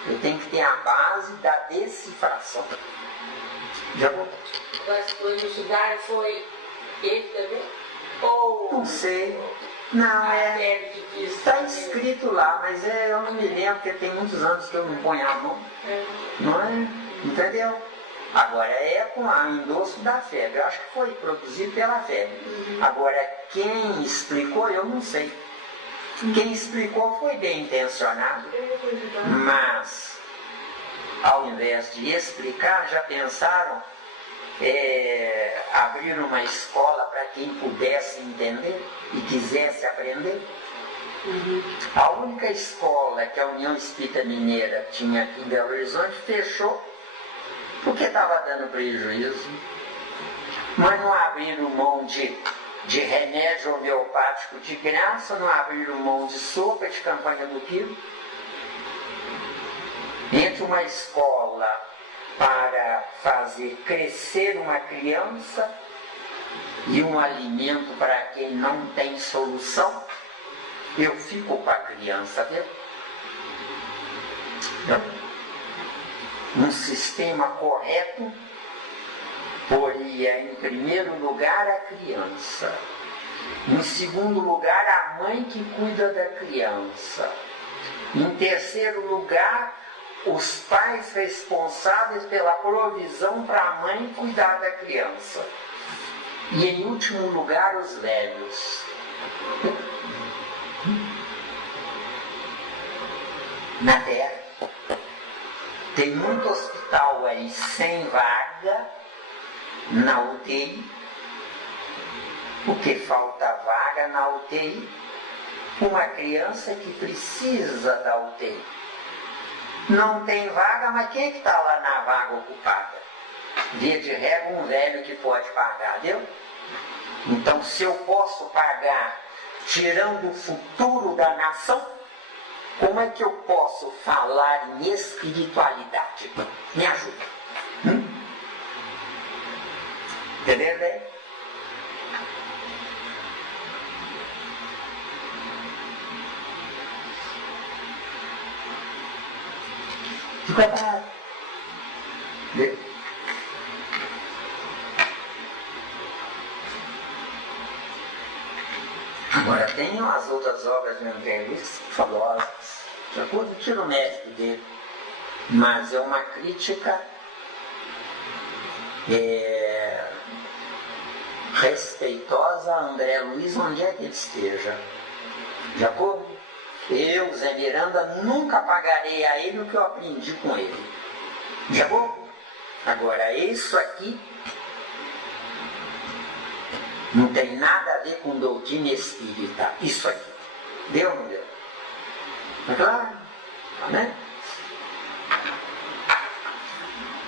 Eu tenho que ter a base da decifração. Já vou? Mas o elucidar foi ele também? Ou Não sei. Não, está escrito lá, mas eu não me lembro, porque tem muitos anos que eu não ponho a mão. Não é? Entendeu? Agora é com o endosso da FEB. Eu acho que foi produzido pela FEB. Agora, quem explicou, eu não sei. Quem explicou foi bem intencionado, mas ao invés de explicar, já pensaram abrir uma escola para quem pudesse entender e quisesse aprender. A única escola que a União Espírita Mineira tinha aqui em Belo Horizonte fechou porque estava dando prejuízo. Mas não abriram mão de remédio homeopático de graça, não abriram mão de sopa de campanha do quilo. Entre uma escola para fazer crescer uma criança e um alimento para quem não tem solução, eu fico com a criança, viu? Um sistema correto poria em primeiro lugar a criança, em segundo lugar a mãe que cuida da criança, em terceiro lugar os pais responsáveis pela provisão para a mãe cuidar da criança, e em último lugar os velhos. Na Terra tem muito hospital aí sem vaga na UTI, porque falta vaga na UTI, uma criança que precisa da UTI. Não tem vaga, mas quem é que está lá na vaga ocupada? Via de regra, um velho que pode pagar, viu? Então, se eu posso pagar tirando o futuro da nação, como é que eu posso falar em espiritualidade? Me ajuda. Entendeu, né? Fica parado. Agora tem as outras obras de André Luiz famosas, de acordo com o tiro mérito dele, mas é uma crítica respeitosa a André Luiz, onde é que ele esteja. De acordo? Eu, Zé Miranda, nunca pagarei a ele o que eu aprendi com ele. De acordo? Agora, isso aqui não tem nada a ver com doutrina espírita. Isso aqui. Deu ou não deu? É claro? Né?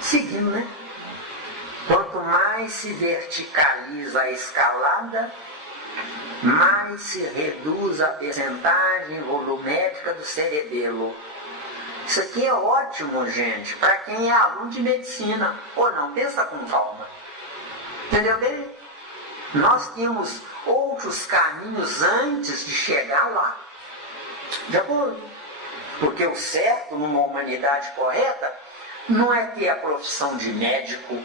Seguindo, né? Quanto mais se verticaliza a escalada, mais se reduz a percentagem volumétrica do cerebelo. Isso aqui é ótimo, gente, para quem é aluno de medicina. Ou não, pensa com calma. Entendeu bem? Nós temos outros caminhos antes de chegar lá. De acordo? Porque o certo, numa humanidade correta, não é ter a profissão de médico.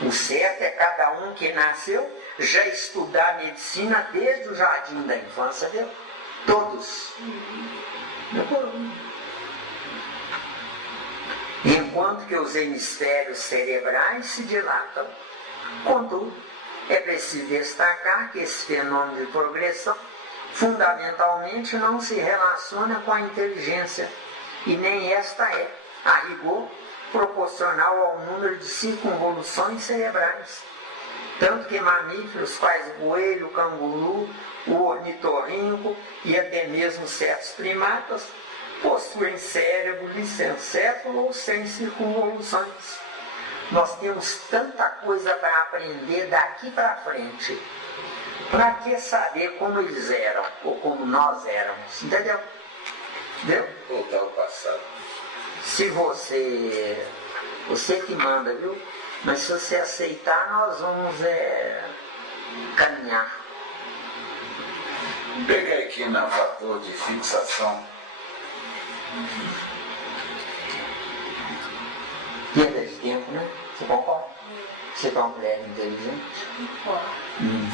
O certo é cada um que nasceu já estudar medicina desde o jardim da infância, viu? Todos. Enquanto que os hemisférios cerebrais se dilatam. Contudo, é preciso destacar que esse fenômeno de progressão fundamentalmente não se relaciona com a inteligência, e nem esta é, a rigor, proporcional ao número de circunvoluções cerebrais. Tanto que mamíferos, quais o coelho, o canguru, o ornitorrinco e até mesmo certos primatas possuem cérebro licencéfalo ou sem circunvoluções. Nós temos tanta coisa para aprender daqui para frente. Para que saber como eles eram ou como nós éramos? Entendeu? Entendeu? Voltar ao passado. Se você que manda, viu? Mas se você aceitar, nós vamos caminhar. Vou pegar aqui no fator de fixação. Perda de tempo, né? Você concorda? Você é uma mulher inteligente?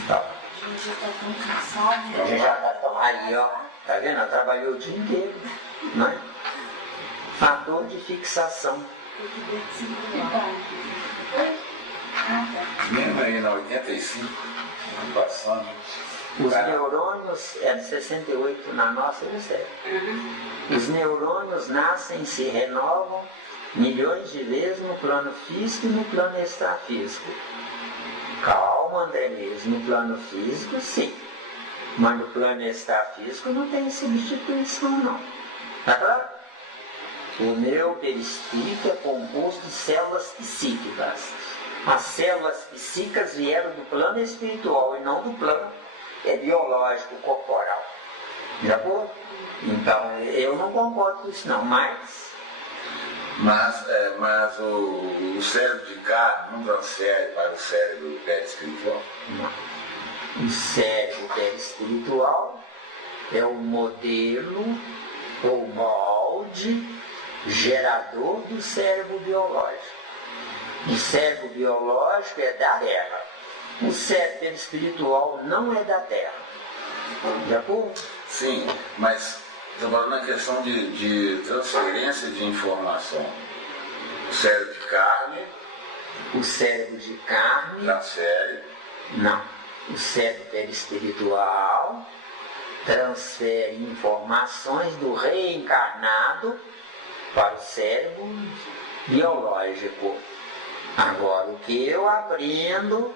Tá. A gente já tá tão cansado. A gente já tá tão... Aí, ó. Tá vendo? Ela trabalhou o dia inteiro. Não é? Fator de fixação. Mesmo aí na 85, passando. Os neurônios, é de 68 na nossa, eu sei. Os neurônios nascem e se renovam milhões de vezes no plano físico e no plano extrafísico. Calma, André mesmo, no plano físico sim, mas no plano extrafísico não tem substituição não. Tá claro? O meu perispírito é composto de células psíquicas. As células psíquicas vieram do plano espiritual e não do plano biológico, corporal. De acordo? Então, eu não concordo com isso não, mas o cérebro de carne não transfere para o cérebro perispiritual? Não. O cérebro perispiritual é o modelo ou molde gerador do cérebro biológico. O cérebro biológico é da Terra. O cérebro espiritual não é da Terra. De acordo? Sim, mas estou falando na questão de transferência de informação. O cérebro de carne O cérebro de carne, transfere. não. O cérebro perispiritual transfere informações do reencarnado para o cérebro biológico. Agora, o que eu aprendo,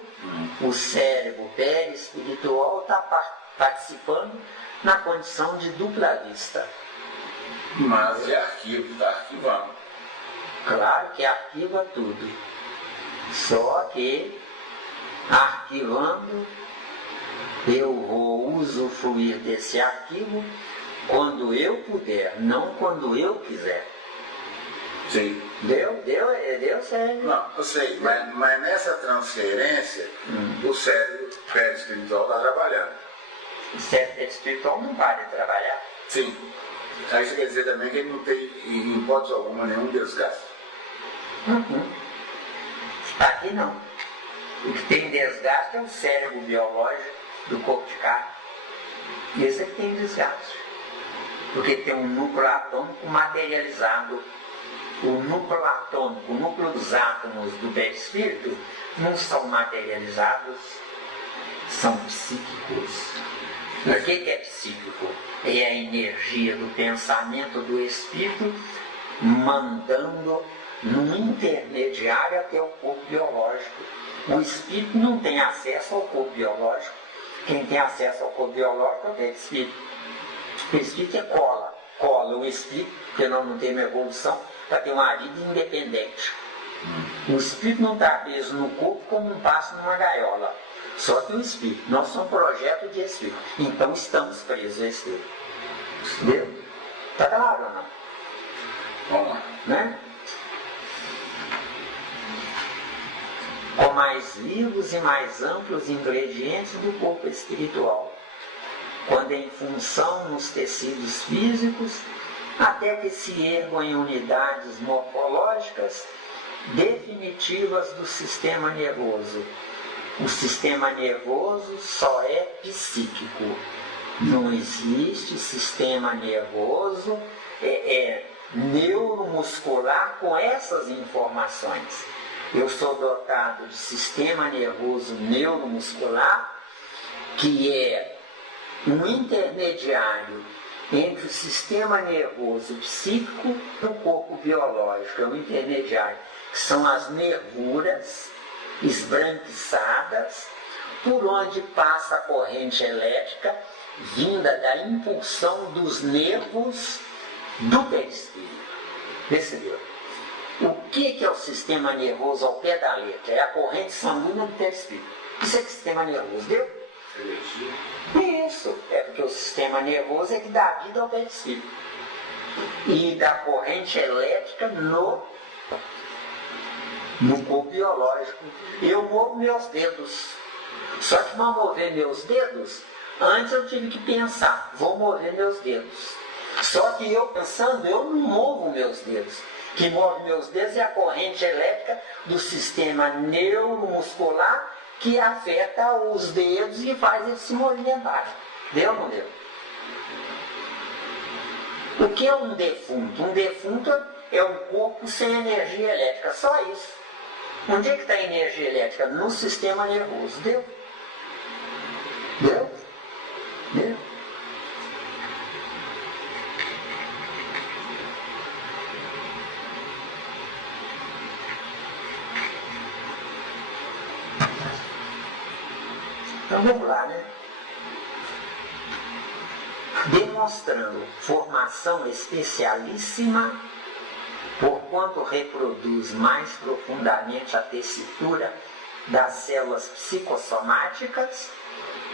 o cérebro perispiritual está participando na condição de dupla vista. Mas é arquivo, está arquivando. Claro que arquiva tudo. Só que, arquivando, eu vou usufruir desse arquivo quando eu puder, não quando eu quiser. Sim. Deu certo. Não, eu sei, mas nessa transferência, o cérebro perispiritual está trabalhando. O cérebro espiritual não para de trabalhar. Sim. Aí isso quer dizer também que ele não tem, em hipótese alguma, nenhum desgaste. Aqui não. O que tem desgaste é o cérebro biológico do corpo de carne. Esse é que tem desgaste. Porque tem um núcleo atômico materializado. O núcleo atômico, o núcleo dos átomos do perispírito não são materializados, são psíquicos. O que é psíquico? É a energia do pensamento do espírito mandando num intermediário até o corpo biológico. O espírito não tem acesso ao corpo biológico. Quem tem acesso ao corpo biológico é o perispírito. O espírito é cola o espírito, porque nós não temos evolução, para ter uma vida independente. O espírito não está preso no corpo como um pássaro numa gaiola. Só que o espírito, nós somos um projeto de espírito. Então estamos presos ao espírito. Entendeu? Está claro ou não? Vamos lá. Né? Com mais vivos e mais amplos ingredientes do corpo espiritual, quando em função nos tecidos físicos, até que se ergam em unidades morfológicas definitivas do sistema nervoso. O sistema nervoso só é psíquico. Não existe sistema nervoso neuromuscular com essas informações. Eu sou dotado de sistema nervoso neuromuscular, que é um intermediário entre o sistema nervoso psíquico e o corpo biológico. É um intermediário, que são as nervuras esbranquiçadas, por onde passa a corrente elétrica vinda da impulsão dos nervos do perispírito. Percebeu? O que é o sistema nervoso ao pé da letra? É a corrente sanguínea do perispírito. Isso é que sistema nervoso, deu? Isso, é porque o sistema nervoso é que dá vida ao perispírito. E da corrente elétrica no corpo biológico. Eu movo meus dedos. Só que para mover meus dedos, antes eu tive que pensar, vou mover meus dedos. Só que eu pensando, eu não movo meus dedos. Que move meus dedos é a corrente elétrica do sistema neuromuscular que afeta os dedos e faz eles se movimentarem. Deu ou não deu? O que é um defunto? Um defunto é um corpo sem energia elétrica, só isso. Onde é que está a energia elétrica? No sistema nervoso. Deu? Deu? Deu? Então vamos lá, né? Demonstrando formação especialíssima, porquanto reproduz mais profundamente a tessitura das células psicossomáticas,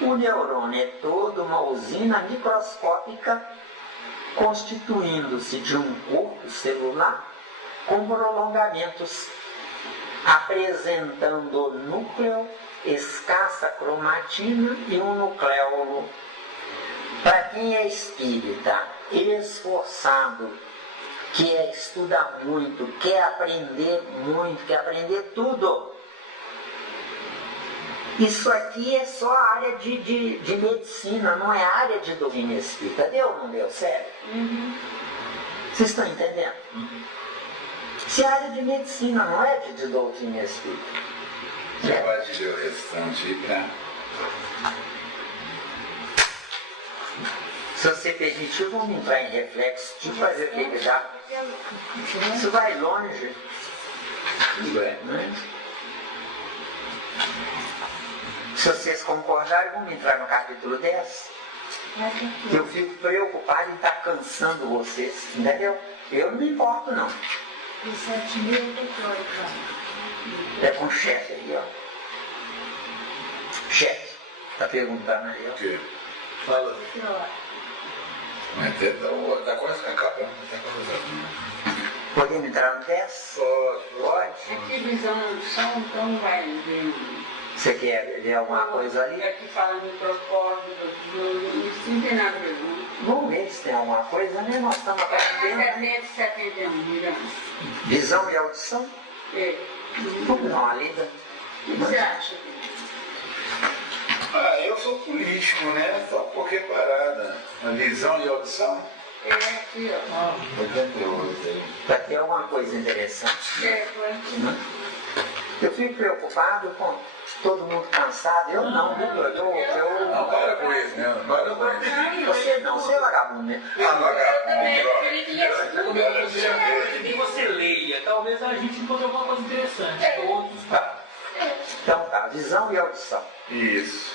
o neurônio é toda uma usina microscópica, constituindo-se de um corpo celular com prolongamentos, apresentando núcleo, escassa cromatina e um nucleolo. Para quem é espírita, esforçado, quer estudar muito, quer aprender tudo, isso aqui é só a área de medicina, não é a área de doutrina espírita. Deu ou não deu? Sério? Vocês estão entendendo? Se a área de medicina não é de doutrina espírita. Já pode ler o restante aí para... Se você permitir, vamos entrar em reflexo de fazer o que já. Isso vai longe. Tudo bem. Né? Se vocês concordarem, vamos entrar no capítulo 10. Eu fico preocupado em estar cansando vocês, entendeu? Eu não me importo, não. É com o chefe aí, ó. Chefe, tá perguntando aí, ó. O quê? Fala. Mas tá quase acabando, tá quase. Podemos entrar no 10? Pode. Aqui visão do som, então vai ver. Você quer ver alguma coisa ali? Aqui fala microscópio, não tem nada a ver. Vamos ver se tem alguma coisa, né? Nós estamos aprendendo. É de 71 milhões. Visão e audição? É. Vamos dar uma lida. O que você acha? Eu sou político, né? Só um pouquinho parada. A visão e audição? É aqui, ó. 88 aí. Para ter alguma coisa interessante. É, foi aqui. Eu fico preocupado com todo mundo cansado. Eu não, viu? Não, para com isso, né? Para com isso. Você não, você é vagabundo, né? Que você leia, talvez a gente encontre alguma coisa interessante. Todos. Então tá, visão e audição. Isso.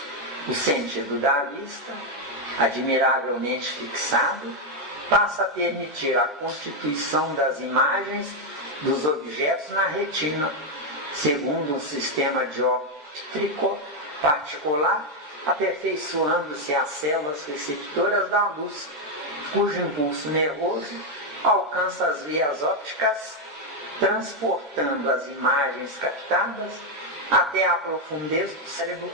O sentido da vista, admiravelmente fixado, passa a permitir a constituição das imagens dos objetos na retina, segundo um sistema dióptrico particular, aperfeiçoando-se as células receptoras da luz, cujo impulso nervoso alcança as vias ópticas, transportando as imagens captadas até a profundeza do cérebro,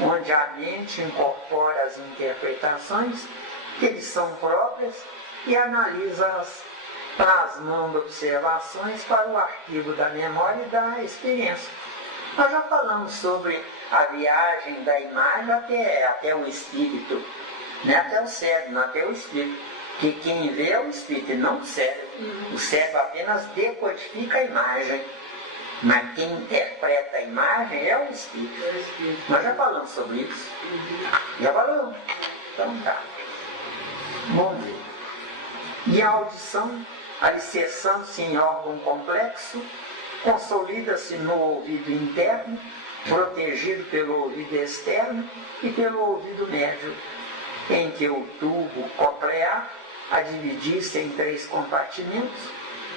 onde a mente incorpora as interpretações que lhes são próprias e analisa-as, plasmando observações para o arquivo da memória e da experiência. Nós já falamos sobre a viagem da imagem até o espírito, né? Até o cérebro, não até o espírito. Que quem vê é o espírito e não o cérebro. O cérebro apenas decodifica a imagem. Mas quem interpreta a imagem é o espírito. Nós já falamos sobre isso. Já falamos. Então tá. Vamos ver. E a audição, alicerçando-se em órgão complexo, consolida-se no ouvido interno, protegido pelo ouvido externo e pelo ouvido médio, em que o tubo coclear, a dividir-se em 3 compartimentos,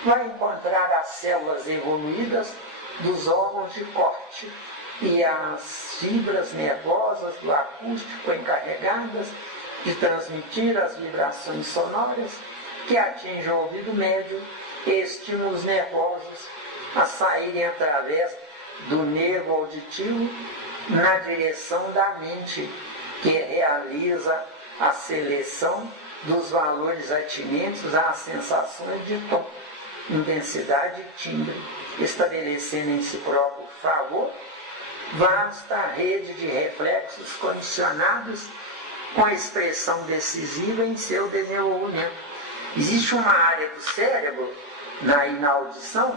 vai encontrar as células evoluídas dos órgãos de corte e as fibras nervosas do acústico encarregadas de transmitir as vibrações sonoras que atingem o ouvido médio e estímulos nervosos a saírem através do nervo auditivo na direção da mente, que realiza a seleção dos valores atinentes às sensações de tom, intensidade e timbre, estabelecendo em si próprio favor vasta rede de reflexos condicionados com expressão decisiva em seu desenvolvimento. Existe uma área do cérebro, na audição,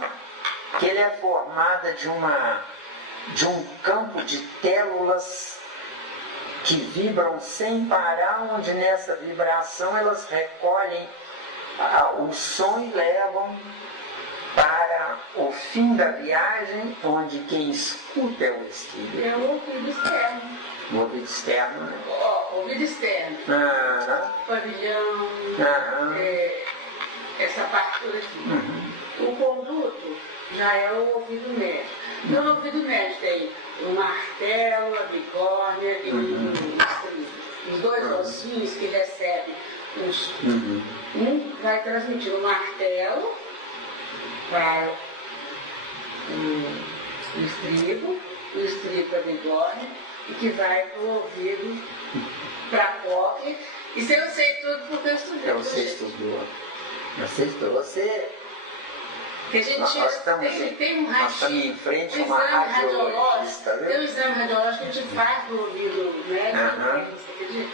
que ele é formada de um campo de células que vibram sem parar, onde nessa vibração elas recolhem o som e levam para o fim da viagem, onde quem escuta é o espírito. É o ouvido externo. O ouvido externo, né? Ouvido externo. Pavilhão, essa parte toda aqui. O conduto já é o ouvido médio. Então, no ouvido médio tem o martelo, a bicórnia e os 2 ossinhos que recebem os. Um vai transmitir o martelo para o estribo para a bigorna, e que vai para o ouvido, para a cóclea. Isso eu sei tudo porque eu estudei. Você estudou. Você estudou. Você... Que a gente nós estamos em frente a uma radiologista, viu? Tem um exame radiológico que a gente faz do ouvido médico, você acredita?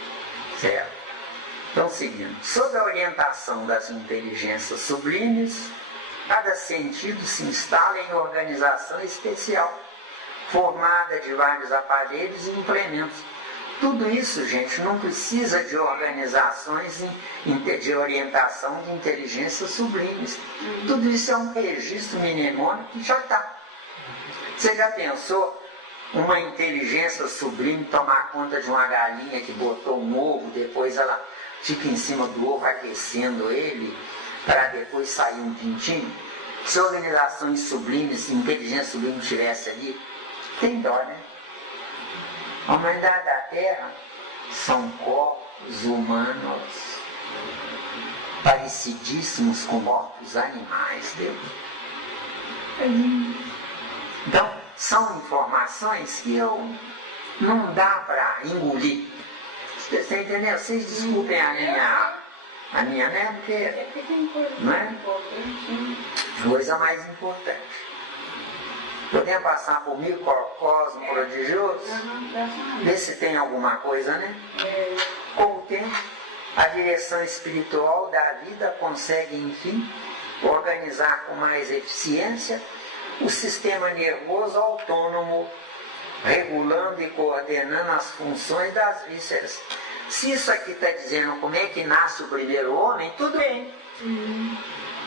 Certo. Então, seguindo. Sob a orientação das inteligências sublimes, cada sentido se instala em organização especial, formada de vários aparelhos e implementos. Tudo isso, gente, não precisa de organizações de orientação de inteligências sublimes. Tudo isso é um registro mnemônico que já está. Você já pensou uma inteligência sublime tomar conta de uma galinha que botou um ovo, depois ela fica em cima do ovo aquecendo ele, para depois sair um pintinho? Se organizações sublimes, inteligência sublime estivesse ali, tem dó, né? A humanidade da Terra são corpos humanos parecidíssimos com corpos animais, Deus. Então, são informações que não dá para engolir. Você está entendendo? Vocês desculpem a minha, né? Porque, não é? Coisa mais importante. Podemos passar por microcosmo prodigioso? Ver se tem alguma coisa, né? Com o tempo, a direção espiritual da vida consegue, enfim, organizar com mais eficiência o sistema nervoso autônomo, regulando e coordenando as funções das vísceras. Se isso aqui está dizendo como é que nasce o primeiro homem, tudo bem.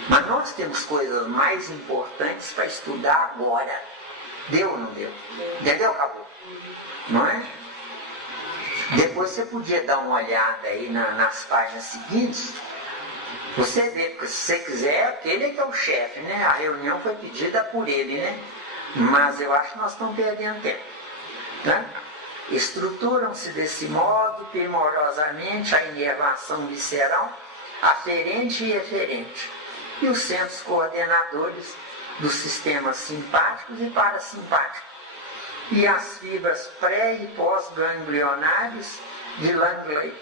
Mas nós temos coisas mais importantes para estudar agora. Deu ou não deu? Entendeu? Acabou. Não é? Depois você podia dar uma olhada aí nas páginas seguintes. Você vê, porque se você quiser, porque ele é que é o chefe, né? A reunião foi pedida por ele, né? Mas eu acho que nós estamos perdendo tempo. Tá? Estruturam-se desse modo primorosamente a inervação visceral, aferente e eferente, e os centros coordenadores dos sistemas simpáticos e parasimpáticos, e as fibras pré- e pós-ganglionares de Langley,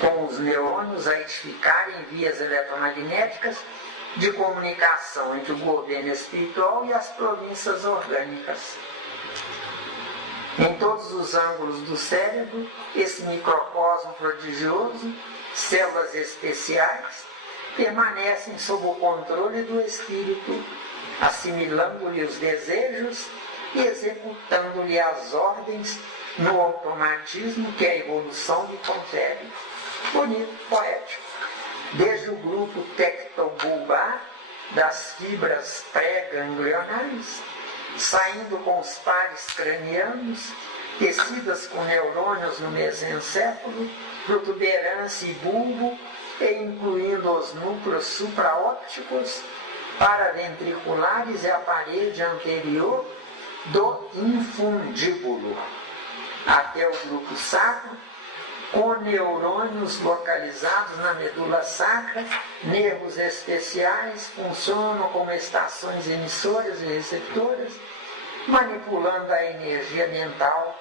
com os neurônios a edificarem vias eletromagnéticas de comunicação entre o governo espiritual e as províncias orgânicas. Em todos os ângulos do cérebro, esse microcosmo prodigioso, células especiais, permanecem sob o controle do espírito, assimilando-lhe os desejos e executando-lhe as ordens no automatismo que a evolução lhe confere. Bonito, poético. Desde o grupo tectobulbar, das fibras pré-ganglionares, saindo com os pares cranianos, tecidas com neurônios no mesencéfalo, protuberância e bulbo, e incluindo os núcleos supraópticos, paraventriculares e a parede anterior do infundíbulo, até o grupo sacro, com neurônios localizados na medula sacra. Nervos especiais funcionam como estações emissoras e receptoras, manipulando a energia mental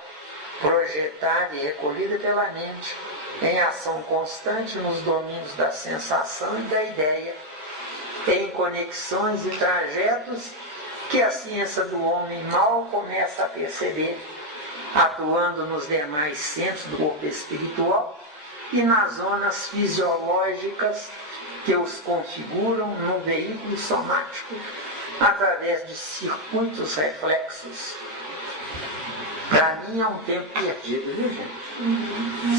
projetada e recolhida pela mente, em ação constante nos domínios da sensação e da ideia, em conexões e trajetos que a ciência do homem mal começa a perceber, atuando nos demais centros do corpo espiritual e nas zonas fisiológicas que os configuram no veículo somático, através de circuitos reflexos. Para mim é um tempo perdido, viu, gente?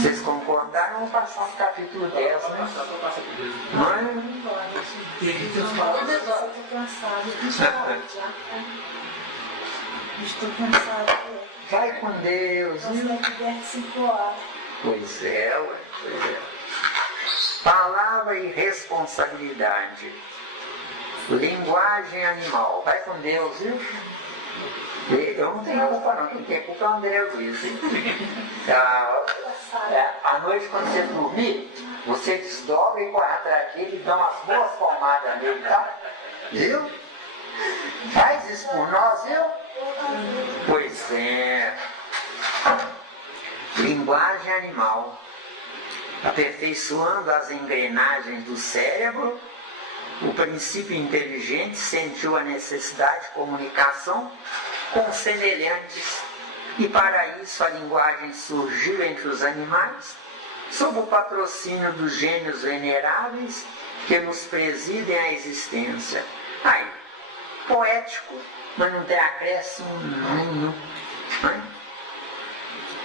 Vocês concordaram? Vamos passar o capítulo 10, né? Não é? Estou cansada. Estou cansada. Vai com Deus. Você Viu? que der 5 horas. Pois é, ué, pois é. Palavra e responsabilidade. Linguagem animal. Vai com Deus, viu? Eu não tenho culpa não, quem tem culpa é o André Luiz. À noite, quando você dormir, você desdobra e corre atrás dele e dá umas boas palmadas nele, tá? Viu? Faz isso por nós, viu? Pois é. Linguagem animal. Aperfeiçoando as engrenagens do cérebro, o princípio inteligente sentiu a necessidade de comunicação com semelhantes, e para isso a linguagem surgiu entre os animais, sob o patrocínio dos gênios veneráveis que nos presidem a existência. Aí, poético, mas não tem acréscimo nenhum. Né?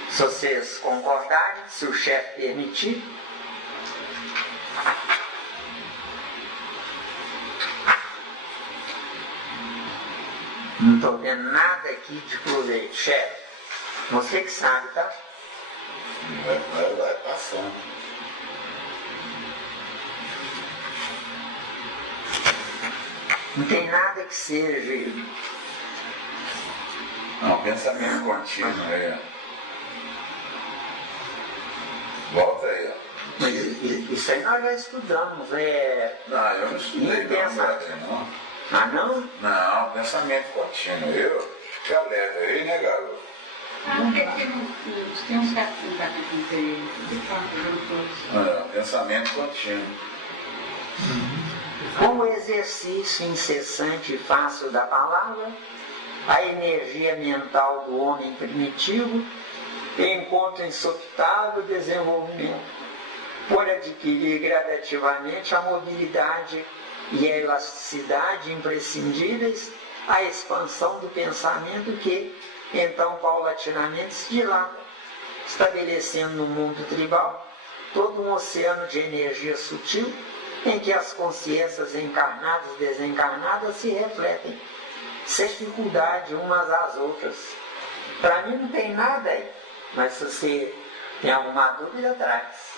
Se vocês concordarem, se o chefe permitir. Não estou vendo nada aqui de proveito, chefe. Você que sabe, tá? Vai passando. Não tem nada que seja. Não, pensamento contínuo aí. Volta aí, ó. Mas isso aí nós já estudamos. Não, eu não estudei não. Ah, não? Não, pensamento contínuo. Eu te alerta aí, né, garoto? Tem uns capítulos aí, que falam todos. Pensamento contínuo. Com o exercício incessante e fácil da palavra, a energia mental do homem primitivo encontra insopitável desenvolvimento, por adquirir gradativamente a mobilidade e a elasticidade imprescindíveis à expansão do pensamento que, então, paulatinamente se dilata, estabelecendo no mundo tribal todo um oceano de energia sutil em que as consciências encarnadas e desencarnadas se refletem, sem dificuldade umas às outras. Para mim não tem nada aí, mas se você tem alguma dúvida, traz.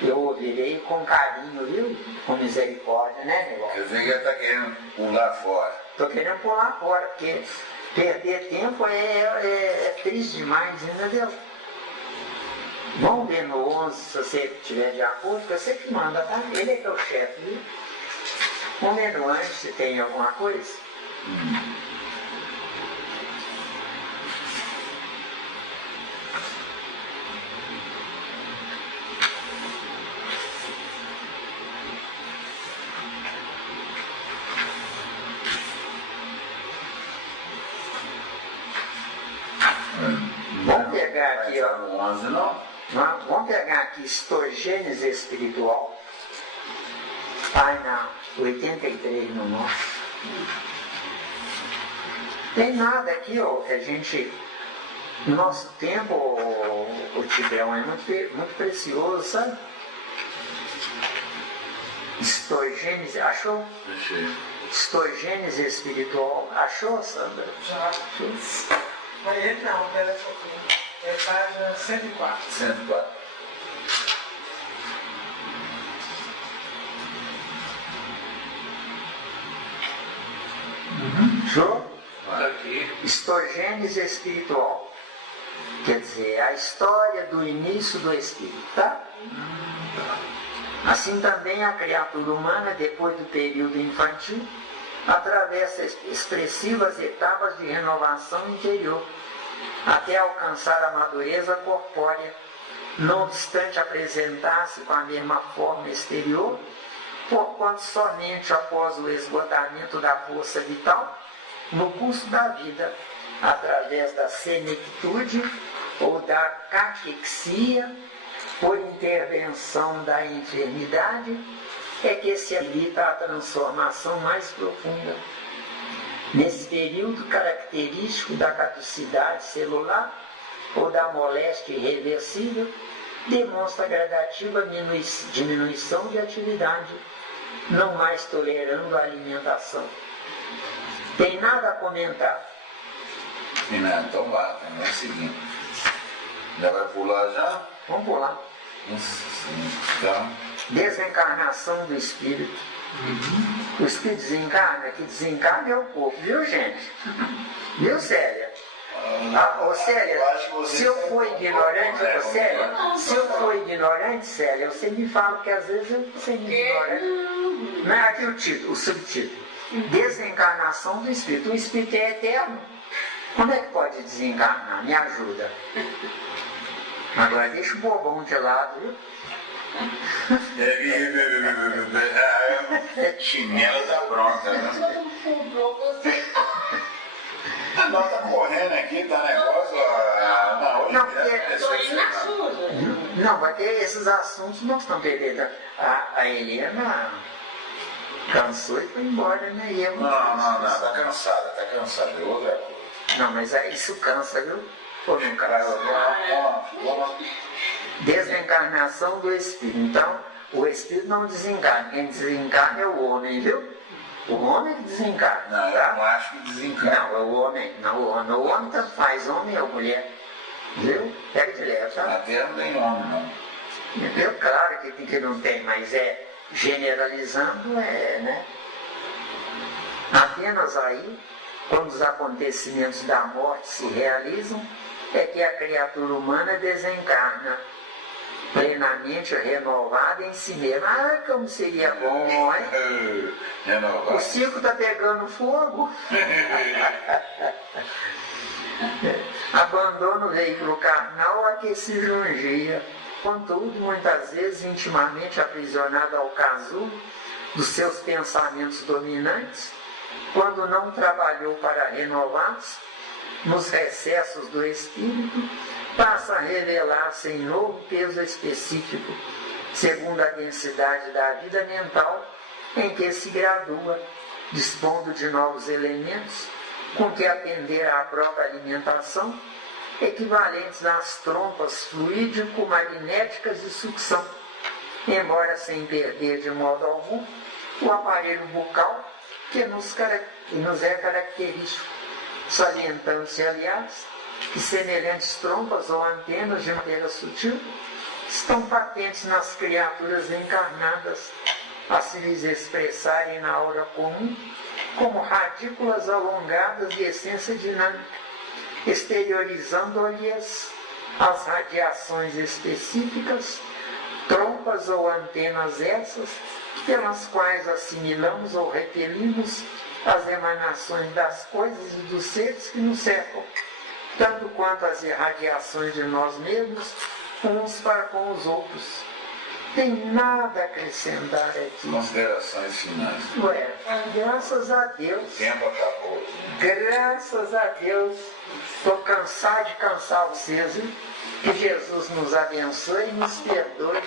Eu ouvirei com carinho, viu? Com misericórdia, né, negócio? Quer dizer que ele está querendo pular fora. Estou querendo pular fora, porque perder tempo é triste demais, entendeu? Vamos ver no 11, se você estiver de acordo, que você que manda, tá? Ele é que é o chefe, viu? Vamos ver no antes se tem alguma coisa. Vamos pegar aqui, ó. No 11 não? Vamos pegar aqui histogênese espiritual. Página 83 no nosso. Tem nada aqui, ó, que a gente. Nosso tempo, o Tigrão, é muito precioso, sabe? Histogênese, achou? Achei. histogênese espiritual. Achou, Sandra? Já. Mas ele não, pera um pouquinho. É página 104. 104. Show? Aqui. Histogênese espiritual. Quer dizer, a história do início do espírito, tá? Assim também a criatura humana, depois do período infantil, atravessa expressivas etapas de renovação interior, até alcançar a madureza corpórea, não obstante apresentar-se com a mesma forma exterior, porquanto somente após o esgotamento da força vital, no curso da vida, através da senectude ou da caquexia, por intervenção da enfermidade, é que se habilita a transformação mais profunda. Nesse período característico da caducidade celular ou da moléstia irreversível, demonstra gradativa diminuição de atividade, não mais tolerando a alimentação. Tem nada a comentar? Então lá, é o seguinte. Já vai pular já? Vamos pular. Então, Desencarnação do espírito. O espírito desencarna, que desencarna é o corpo, viu, gente? Viu, Célia? Ô Célia, eu acho que você se eu tá for um ignorante, pouco, ô, Célia, se eu for ignorante, Célia, você me fala que às vezes eu sou ignorante. Não é aqui o título, o subtítulo. Desencarnação do espírito. O espírito é eterno. Como é que pode desencarnar? Me ajuda. Agora deixa o bobão de lado, viu? Chinela tá pronta, né? Não, tá correndo aqui, tá negócio. Hoje Não, porque- Estou indo na suja. Não, porque esses assuntos não estão perdendo. A Helena cansou e foi embora, né? E eu Não, tá cansada, é outra coisa. Não, mas isso cansa, viu? Ou não cansa? Vamos. Desencarnação do espírito. Então, o espírito não desencarna. Quem desencarna é o homem, viu? O homem que desencarna. Não, eu não acho que desencana. Não, é o homem. Não, o homem tanto faz, homem ou mulher. Viu? Pega de leve, tá? Na Terra não tem homem, não. Eu, claro que não tem, mas generalizando, né? Apenas aí, quando os acontecimentos da morte se realizam, é que a criatura humana desencarna, plenamente renovada em si mesma. Ah, como seria bom, hein? O Renovado. circo está pegando fogo. Abandona o veículo carnal a que se jungia. Contudo, muitas vezes intimamente aprisionado ao casulo dos seus pensamentos dominantes, quando não trabalhou para renová-los, nos recessos do espírito, passa a revelar-se em novo peso específico, segundo a densidade da vida mental em que se gradua, dispondo de novos elementos com que atender à própria alimentação, equivalentes às trompas fluídico-magnéticas de sucção, embora sem perder de modo algum o aparelho bucal que nos é característico, salientando-se, aliás, que semelhantes trompas ou antenas de matéria sutil estão patentes nas criaturas encarnadas, a se lhes expressarem na aura comum como radículas alongadas de essência dinâmica, exteriorizando-lhes as radiações específicas, trompas ou antenas essas, pelas quais assimilamos ou repelimos as emanações das coisas e dos seres que nos cercam, tanto quanto as irradiações de nós mesmos, uns para com os outros. Tem nada a acrescentar aqui. Considerações finais. Ué, graças a Deus. O tempo acabou. Graças a Deus. Estou cansado de cansar vocês, hein? Que Jesus nos abençoe e nos perdoe.